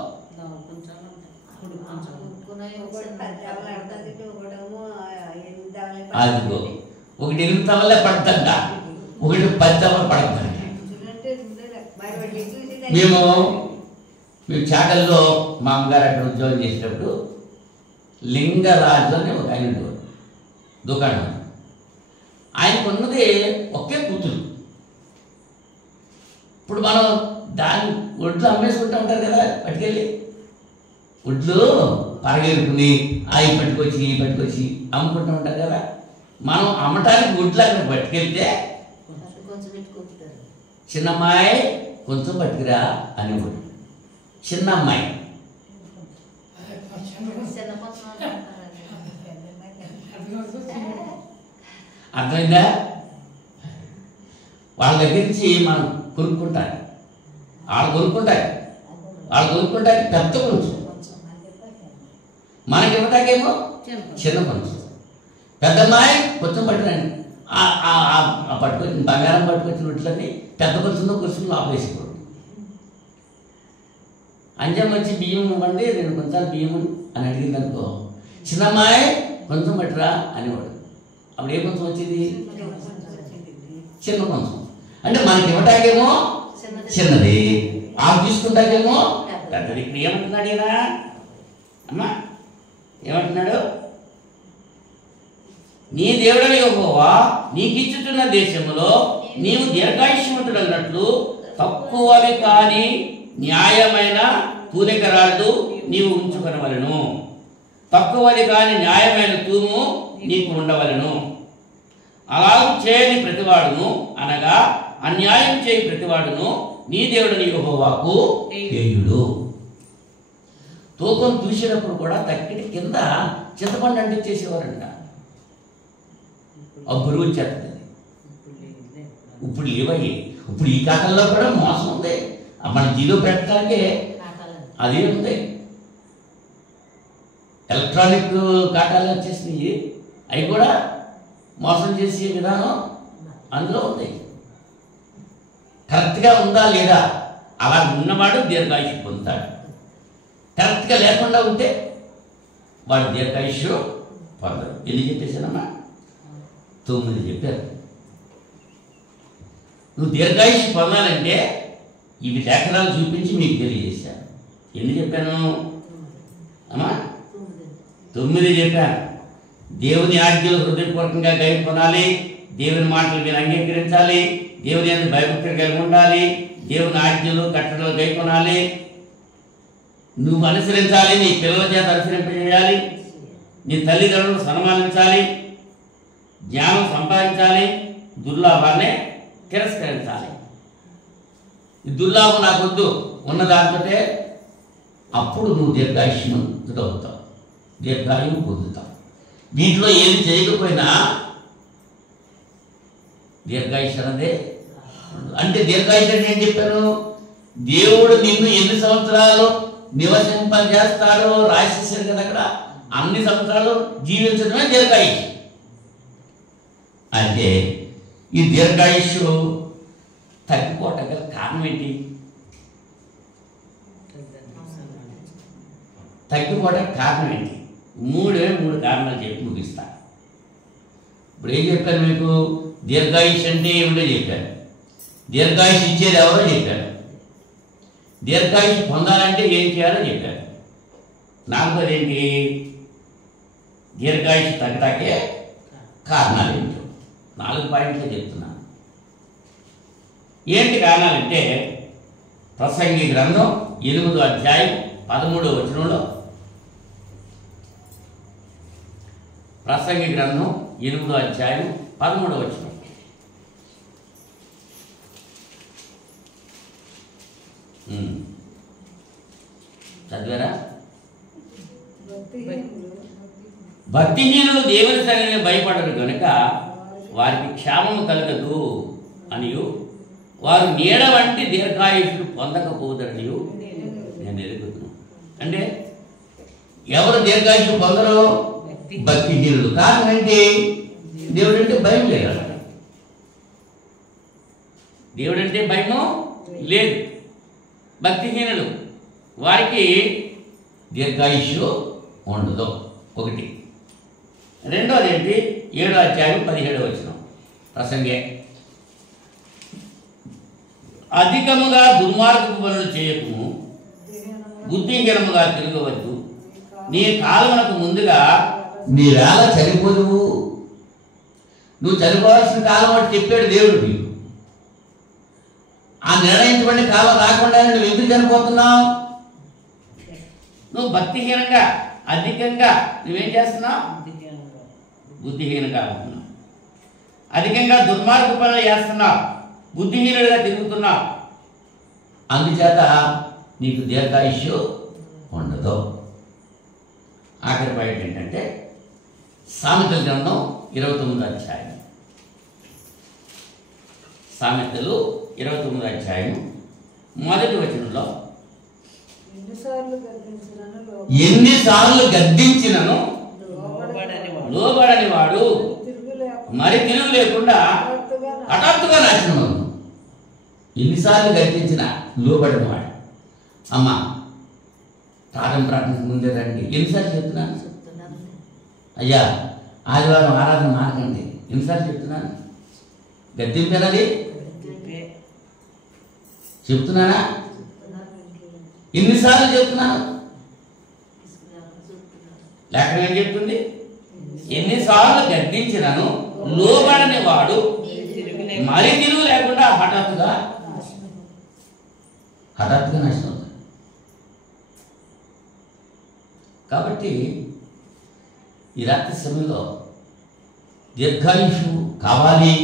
అదిగో ఒకటి 8 తవలే పడుతుంట, ఒకటి 10 తవలు పడుతుంట. మేము చాకల్లో మా అమ్మగారు అక్కడ ఉద్యోగం చేసేటప్పుడు లింగరాజు అని ఒక ఆయన ఉండేవాడు, దుకాణం. ఆయనకు ఉన్నది ఒకే కూతురు. ఇప్పుడు మనం దాన్ని ఒడ్లు అమ్మేసుకుంటూ ఉంటారు కదా, పట్టుకెళ్ళి ఒడ్లు పరగేరుకుని అవి పట్టుకొచ్చి అమ్ముకుంటూ ఉంటారు కదా. మనం అమ్మటానికి ఒడ్లు అక్కడ పట్టుకెళ్తే చిన్నమ్మాయి కొంచెం పట్టుకురా అనేవాడు. చిన్న అమ్మాయి అర్థమైందా? వాళ్ళ దగ్గర నుంచి మనం కొనుక్కుంటారు, వాళ్ళు కొనుక్కుంటారు పెద్ద కొంచెం, మనకి ఇవ్వటాకేమో చిన్న కొంచెం. పెద్దమ్మాయి కొంచెం పట్టుకురండి, పట్టుకొచ్చి బంగారం పట్టుకొచ్చిన వీటిని పెద్ద కొంచెంలో కూర్చుని ఆపేసుకోండి. అంజమ్మ వచ్చి బియ్యం ఇవ్వండి, 2 కొంచెం బియ్యం అని అడిగింది అనుకో, చిన్నమ్మాయి కొంచెం పట్టురా అనేవాడు. అప్పుడు ఏ కొంచెం వచ్చేది? చిన్న కొంచెం. అంటే మనకి ఇవ్వటాకేమో చిన్నది, ఆమె తీసుకుంటాకేమో పెద్దది. ఇప్పుడు ఏమంటున్నాడు ఈయన? అమ్మా ఏమంటున్నాడు? నీ దేవుడని యెహోవా నీకిచ్చుతున్న దేశంలో నీవు దీర్ఘాయుష్మంతుడన్నట్లు తక్కువవి కాని న్యాయమైన తూనికరాళ్ళు నీవు ఉంచుకొనవలెను. తక్కువది కాని న్యాయమైన తూము నీకు ఉండవలెను. అలా చేయని ప్రతివాడును, అనగా అన్యాయం చేయి ప్రతివాడును నీ దేవుడని యెహోవాకు హేయుడు. తూకం చూసినప్పుడు కూడా తక్కిటి కింద చింతపండు అంటించేసేవారంట, అబ్బురు వచ్చేస్తుంది. ఇప్పుడు లేవయ్యి. ఇప్పుడు ఈ కాలంలో కూడా మోసం ఉంది, మన జీలో పెట్టడానికే అదే ఉంది. ఎలక్ట్రానిక్ కాటాలు వచ్చేసినాయి, అవి కూడా మోసం చేసే విధానం అందులో ఉంది. కరెక్ట్గా ఉందా లేదా? అలా ఉన్నవాడు దీర్ఘాయుష్ పొందుతాడు. కరెక్ట్గా లేకుండా ఉంటే వాడు దీర్ఘాయుష్ పొందడు. ఎన్ని చెప్పేసానమ్మా? 9 చెప్పారు. నువ్వు దీర్ఘాయుష్ పొందాలంటే ఇవి లేఖనాలు చూపించి మీకు తెలియజేశాను. ఎన్ని చెప్పాను అమ్మా? 9 చెప్పాను. దేవుని ఆజ్ఞలు హృదయపూర్వకంగా గైకొనాలి, దేవుని మాటలు మీరు అంగీకరించాలి, దేవుని యందు భయభక్తులు కలిగి ఉండాలి, దేవుని ఆజ్ఞలు కట్టడలు గైకొనాలి, నువ్వు అనుసరించాలి, నీ పిల్లల చేత అనుసరింపజేయాలి, నీ తల్లిదండ్రులు సన్మానించాలి, జ్ఞానం సంపాదించాలి, దుర్లాభాన్ని తిరస్కరించాలి. ఈ దుర్లాభం నాకు వద్దు, ఉన్న దాంతో అప్పుడు నువ్వు దీర్ఘాయుష్మంతుడవుతావు, దీర్ఘాయువు పొందుతావు. వీటిలో ఏమి చేయకపోయినా దీర్ఘాయుష్ అన్నదే. అంటే దీర్ఘాయుష్ అంటే ఏం చెప్పాను? దేవుడు నిన్ను ఎన్ని సంవత్సరాలు నివసింపజేస్తాడో రాసేసారు కదా అక్కడ. అన్ని సంవత్సరాలు జీవించడమే దీర్ఘాయుష్. అయితే ఈ దీర్ఘాయుష్ తగ్గిపోవటం గల కారణం ఏంటి? తగ్గిపోవడానికి కారణం ఏంటి? 3 కారణాలు చెప్పి ముగిస్తా. ఇప్పుడు ఏం చెప్పాను మీకు? దీర్ఘాయుష్ అంటే ఏమిటో చెప్పాను, దీర్ఘాయుష్ ఇచ్చేది ఎవరో చెప్పాను, దీర్ఘాయుష్ పొందాలంటే ఏం చేయాలో చెప్పాను. 4వది ఏంటి? దీర్ఘాయుష్ తగ్గటాకే కారణాలు ఏంటో 4 పాయింట్లు చెప్తున్నాను. ఏంటి కారణాలంటే ప్రసంగి గ్రంథం 8వ అధ్యాయం 13వ వచనంలో, ప్రసంగి గ్రంథం 8వ అధ్యాయం 13వ వచనం, భక్తిహీనులు దేవుని సన్నిధిని భయపడరు కనుక వారికి క్షేమము కలగదు అనియు వారు నీడ వంటి దీర్ఘాయుషులు పొందకపోదరనియు నేను ఎరుగుతున్నాను. అంటే ఎవరు దీర్ఘాయుషు పొందరో భక్తిహీనులు. కారణం ఏంటి? దేవుడు అంటే భయం లేదు. దేవుడు అంటే భయము లేదు. భక్తిహీనులు వారికి దీర్ఘాయుష్యు ఉండదు. ఒకటి. రెండోది ఏంటి? 7వ అధ్యాయం 17వ వచనం ప్రసంగే, అధికముగా దుర్మార్గపు పనులు చేయకము, బుద్ధిహీనముగా తిరగవద్దు, నీ కాలమునకు ముందుగా నీ వేళ చనిపోదువు. నువ్వు చనిపోవాల్సిన కాలం వాటి చెప్పాడు దేవుడు నీకు. ఆ నిర్ణయించబడిన కాలం రాకుండా నువ్వు ఎందుకు చనిపోతున్నావు? నువ్వు భక్తిహీనంగా అధికంగా నువ్వేం చేస్తున్నావు? బుద్ధిహీనంగా ఉంటున్నావు. అధికంగా దుర్మార్గ పనులు చేస్తున్నావు, బుద్ధిహీనుడిగా తిరుగుతున్నావు. అందుచేత నీకు దీర్ఘాయుష్యు ఉండదు. ఆఖరి పాయింట్ ఏంటంటే సామెతల గ్రంథం 29వ అధ్యాయం. సామెతలు 29వ అధ్యాయం మొదటి వచనంలో, ఎన్నిసార్లు గద్దించినను లోబడని వాడు మరి తిరుగు లేకుండా హఠాత్తుగా నాశనం అవును. ఎన్నిసార్లు గద్దించిన లోబడిన వాడు. అమ్మ ప్రార్థనకు ముందే రండి. ఎన్నిసార్లు చెప్తున్నాను? అయ్యా ఆదివారం ఆరాధన మానకండి. ఎన్నిసార్లు చెప్తున్నాను? గద్దింపేనది చెప్తున్నానా? ఎన్నిసార్లు చెప్తున్నాను? లేఖనం ఏం చెప్తుంది? ఎన్నిసార్లు గద్దించినను లోబడని వాడు మరి తిరుగు లేకుండా హఠాత్తుగా నాశనం అవుతాడు. కాబట్టి ఈ రాత్రి సమయంలో దీర్ఘాయుషు కావాలి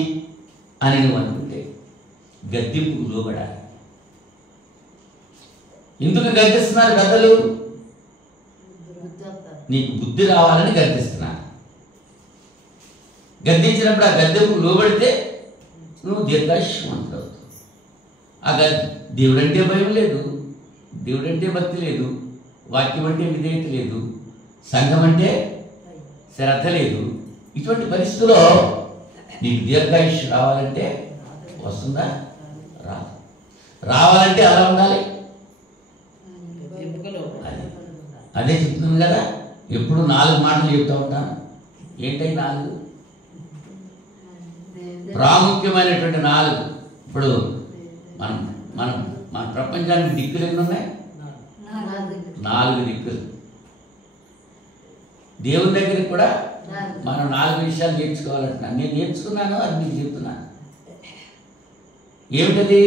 అని నువ్వు అనుకుంటే గద్దింపుకు లోబడాలి. ఎందుకు గద్దిస్తున్నారు పెద్దలు? నీకు బుద్ధి రావాలని గద్దిస్తున్నారు. గద్దించినప్పుడు ఆ గద్దెంపుకు లోబడితే నువ్వు దీర్ఘాయుష్మంతుడు అవుతావు. ఆ దేవుడంటే భయం లేదు, దేవుడంటే భక్తి లేదు, వాక్యం అంటే విధేయత లేదు, సంఘం అంటే శ్రద్ధ లేదు. ఇటువంటి పరిస్థితుల్లో నీకు దీర్ఘాయుష్ రావాలంటే వస్తుందా? రాదు. రావాలంటే అలా ఉండాలి. అదే చెప్తున్నాను కదా, ఎప్పుడు 4 మాటలు చెప్తూ ఉంటాను. ఏంటై 4? ప్రాముఖ్యమైనటువంటి 4. ఇప్పుడు మన ప్రపంచానికి దిక్కులు ఎన్ని ఉన్నాయి? 4 దిక్కులు. దేవుని దగ్గరికి కూడా మనం 4 విషయాలు నేర్చుకోవాలంటున్నాను. నేను నేర్చుకున్నాను, అది మీకు చెప్తున్నాను. ఏమిటది?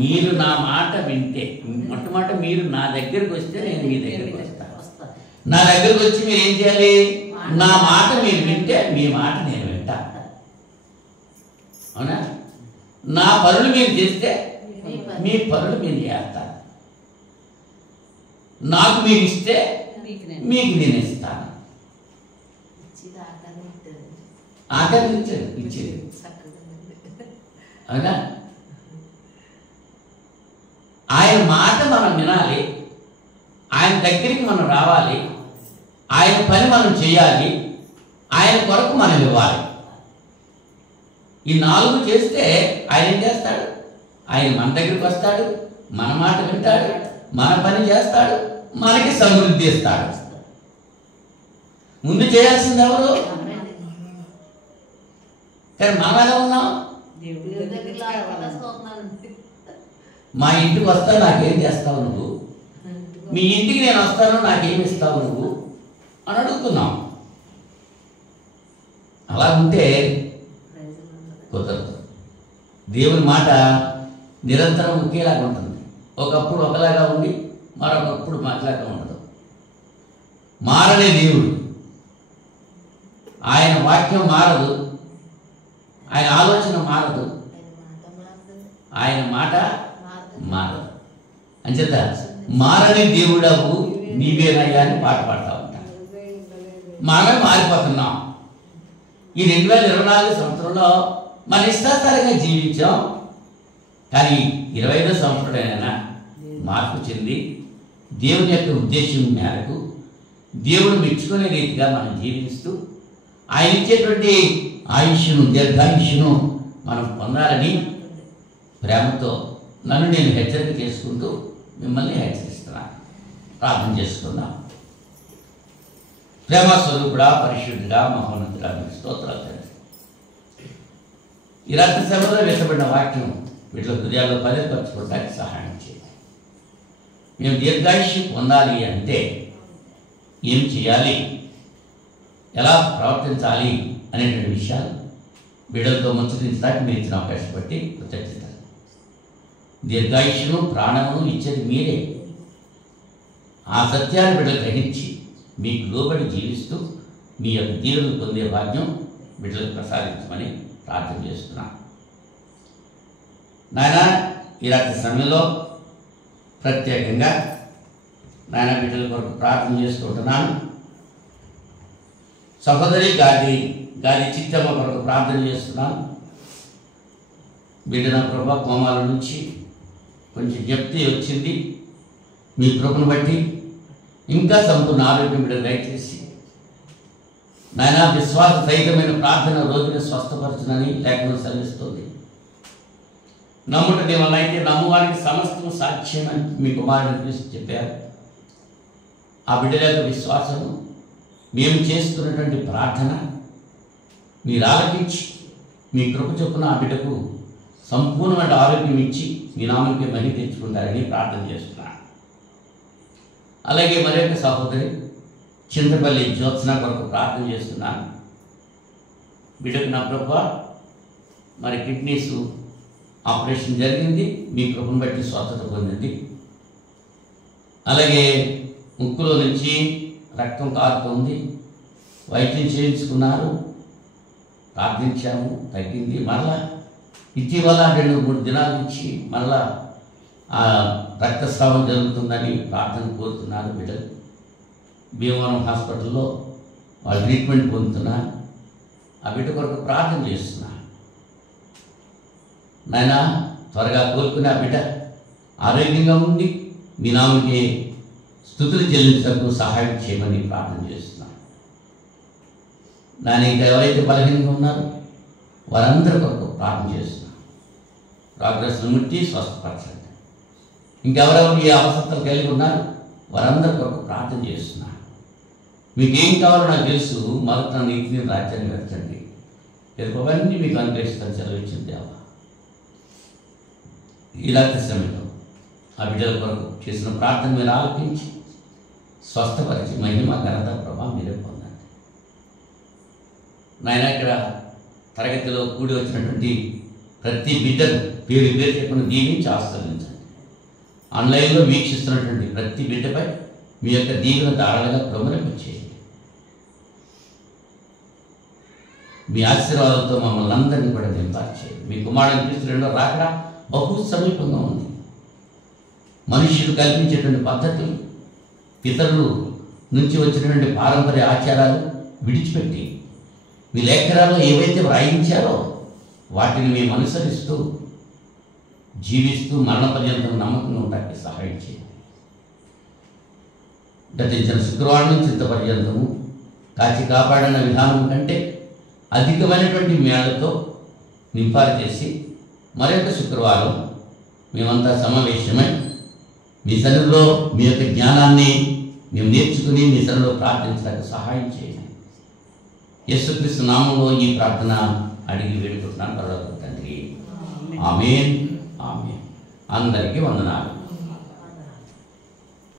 మీరు నా మాట వింటే, మొట్టమొదట మీరు నా దగ్గరికి వస్తే నేను మీ దగ్గరికి వస్తాను. నా దగ్గరికి వచ్చి మీరు ఏం చేయాలి? నా మాట మీరు వింటే మీ మాట నేను వింటా. అవునా? నా పనులు మీరు చేస్తే మీ పనులు మీరు చేస్తారు. నాకు మీరు ఇస్తే మీకు నేను ఇస్తాను. ఆకలి ఇచ్చేది. అవునా? ఆయన మాట మనం వినాలి, ఆయన దగ్గరికి మనం రావాలి, ఆయన పని మనం చేయాలి, ఆయన కొరకు మనం ఇవ్వాలి. ఈ 4 చేస్తే ఆయన ఏం చేస్తాడు? ఆయన మన దగ్గరికి వస్తాడు, మన మాట వింటాడు, మన పని చేస్తాడు, మనకి సమృద్ధి ఇస్తాడు. ముందు చేయాల్సింది ఎవరు? కానీ మనం ఎలా ఉన్నాం? మా ఇంటికి వస్తా నాకేం చేస్తావు నువ్వు, మీ ఇంటికి నేను వస్తాను నాకేమి ఇస్తావు నువ్వు అని అడుగుతున్నాం. అలా ఉంటే కుదరదు. దేవుని మాట నిరంతరం ఒకేలాగా ఉంటుంది. ఒకప్పుడు ఒకలాగా ఉండి మరొకప్పుడు మాట్లాగా ఉండదు. మారనే దేవుడు. ఆయన వాక్యం మారదు, ఆయన ఆలోచన మారదు, ఆయన మాట మారదు. అంచేత మారని దేవుడవు నీవేనయ్యా అని పాట పాడుతూ ఉంటాం. మనమే మారిపోతున్నాం. ఈ 2024 సంవత్సరంలో మన ఇష్టాసారంగా జీవించాం. కానీ 25వ సంవత్సరంలోనైనా మార్పు చెంది దేవుని యొక్క ఉద్దేశం మేరకు దేవుడు మెచ్చుకునే రీతిగా మనం జీవిస్తూ ఆయన ఇచ్చేటువంటి ఆయుష్ను, దీర్ఘాయుష్ను మనం పొందాలని ప్రేమతో నన్ను నేను హెచ్చరిక చేసుకుంటూ మిమ్మల్ని హెచ్చరిస్తున్నాను. ప్రార్థన చేసుకుందాం. ప్రేమ స్వరూపుడా, పరిశుద్ధుడా, మహోన్నతుడా, మీకు స్తోత్రాలు తండ్రి. ఈ రాత్రి సమయంలో వెతబడిన వాక్యం వీటిలో హృదయాల్లో భద్రపరచుకోవడానికి సహాయం చేయండి. మేము దీర్ఘాయుష్యం పొందాలి అంటే ఏం చేయాలి, ఎలా ప్రవర్తించాలి అనేటువంటి విషయాలు బిడ్డలతో ముచ్చటించడానికి మీరు ఇచ్చిన అవకాశం బట్టి కృతజ్ఞత. దీర్ఘాయుష్ను, ప్రాణమును ఇచ్చేది మీరే. ఆ సత్యాన్ని బిడ్డలు గ్రహించి మీకు లోబడి జీవిస్తూ మీ యొక్క దీవెనలు పొందే భాగ్యం బిడ్డలకు ప్రసాదించమని ప్రార్థన చేస్తున్నాను. నాయన ఈ రాత్రి సమయంలో ప్రత్యేకంగా నాయన బిడ్డల కొరకు ప్రార్థన చేసుకుంటున్నాను. సహోదరి గాది చిత్తమ్మ కొరకు ప్రార్థన చేస్తున్నాను. బిడ్డ నా ప్రభా కోమాల నుంచి కొంచెం జప్తి వచ్చింది. మీ కృపను బట్టి ఇంకా సంపూర్ణ ఆరోగ్యం బిడ్డ దయచేసి నాయన విశ్వాస సహితమైన ప్రార్థన రోజున స్వస్థపరచునని లేఖనం సెలవిస్తుంది. నమ్ముట నీ వల్ల అయితే నమ్మువానికి సమస్తం సాధ్యమని మీ కుమారుని చూసి చెప్పారు. ఆ బిడ్డల యొక్క విశ్వాసము, మేము చేస్తున్నటువంటి ప్రార్థన మీరు ఆలకించి మీ కృప చొప్పున ఆ బిడ్డకు సంపూర్ణమైన ఆరోగ్యం ఇచ్చి మీ నామానికి మహిమ తెచ్చుకుంటారని ప్రార్థన చేస్తున్నాను. అలాగే మరొక సహోదరి చింతపల్లి జ్యోత్స్న కొరకు ప్రార్థన చేస్తున్నాను. బిడ్డకు నా ప్రభు మరి కిడ్నీస్ ఆపరేషన్ జరిగింది, మీ కృపను బట్టి స్వస్థత పొందింది. అలాగే ముక్కులో నుంచి రక్తం కారుతోంది, వైద్యం చేయించుకున్నారు, ప్రార్థించాము, తగ్గింది. మరలా ఇటీవల 2-3 దినాల నుంచి మరలా రక్తస్రావం జరుగుతుందని ప్రార్థన కోరుతున్నారు బిడ్డలు. భీమవరం హాస్పిటల్లో వాళ్ళు ట్రీట్మెంట్ పొందుతున్నారు. ఆ బిడ్డ కొరకు ప్రార్థన చేస్తున్నారు. నాయన త్వరగా కోలుకునే ఆ బిడ్డ ఆరోగ్యంగా ఉండి మీ నామకి స్తుతులు చెల్లించడానికి సహాయం చేయమని ప్రార్థన చేస్తున్నాను. నాయన ఇంకా ఎవరైతే బలహీనంగా ఉన్నారో వారందరి కొరకు ప్రార్థన చేస్తున్నాను. ప్రోగ్రెస్ను ముట్టి స్వస్థపరచండి. ఇంకెవరెవరు ఏ అవసరతలు కలిగి ఉన్నారు వారందరి కొరకు ప్రార్థన చేస్తున్నాను. మీకు ఏం కావాలో నాకు తెలుసు. మొదట నీతిని రాజ్యాన్ని వెతకండి, ఎదుపవన్నీ మీకు అనుగ్రహిస్తాను సెలవిచ్చింది దేవా. ఈ రాత్రి సమయంలో ఆ బిడ్డల కొరకు చేసిన ప్రార్థన మీరు ఆలకించి స్వస్థపరిచి మహిమ ఘనత ప్రభావం మీరే పొందండి. నాయన ఇక్కడ తరగతిలో కూడి వచ్చినటువంటి ప్రతి బిడ్డను పేరు పేరు చెప్పిన దీవించి ఆశీర్వదించండి. ఆన్లైన్లో వీక్షిస్తున్నటువంటి ప్రతి బిడ్డపై మీ యొక్క దీవెన దారాలుగా ప్రముఖించేయండి. మీ ఆశీర్వాదాలతో మమ్మల్ని అందరినీ కూడా నింపారు చేయండి. మీ కుమారుని క్రీస్తు రెండో రాకడా బహు సమీపంగా ఉంది. మనుష్యులు కల్పించేటువంటి పద్ధతులు, ఇతరులు నుంచి వచ్చినటువంటి పారంపర్య ఆచారాలు విడిచిపెట్టి మీ లేఖనాల్లో ఏవైతే వ్రాయించారో వాటిని మేము అనుసరిస్తూ జీవిస్తూ మరణ పర్యంతం నమ్మకంగా ఉండడానికి సహాయం చేయండి. గతించిన శుక్రవారం నుంచి ఇంత పర్యంతము కాచి కాపాడిన విధానం కంటే అధికమైనటువంటి మేళతో నింపారు చేసి మరొక శుక్రవారం మేమంతా సమావేశమై మీ సన్నిధిలో మీ యొక్క జ్ఞానాన్ని మేము నేర్చుకుని మీ సన్నిధిలో ప్రార్థించడానికి సహాయం చేయండి. యేసుక్రీస్తు నామములో ఈ ప్రార్థన అడిగి వేడుకుంటున్నాను పరలోకపు తండ్రి. ఆమేన్. ఆమేన్. అందరికీ వందనాలు.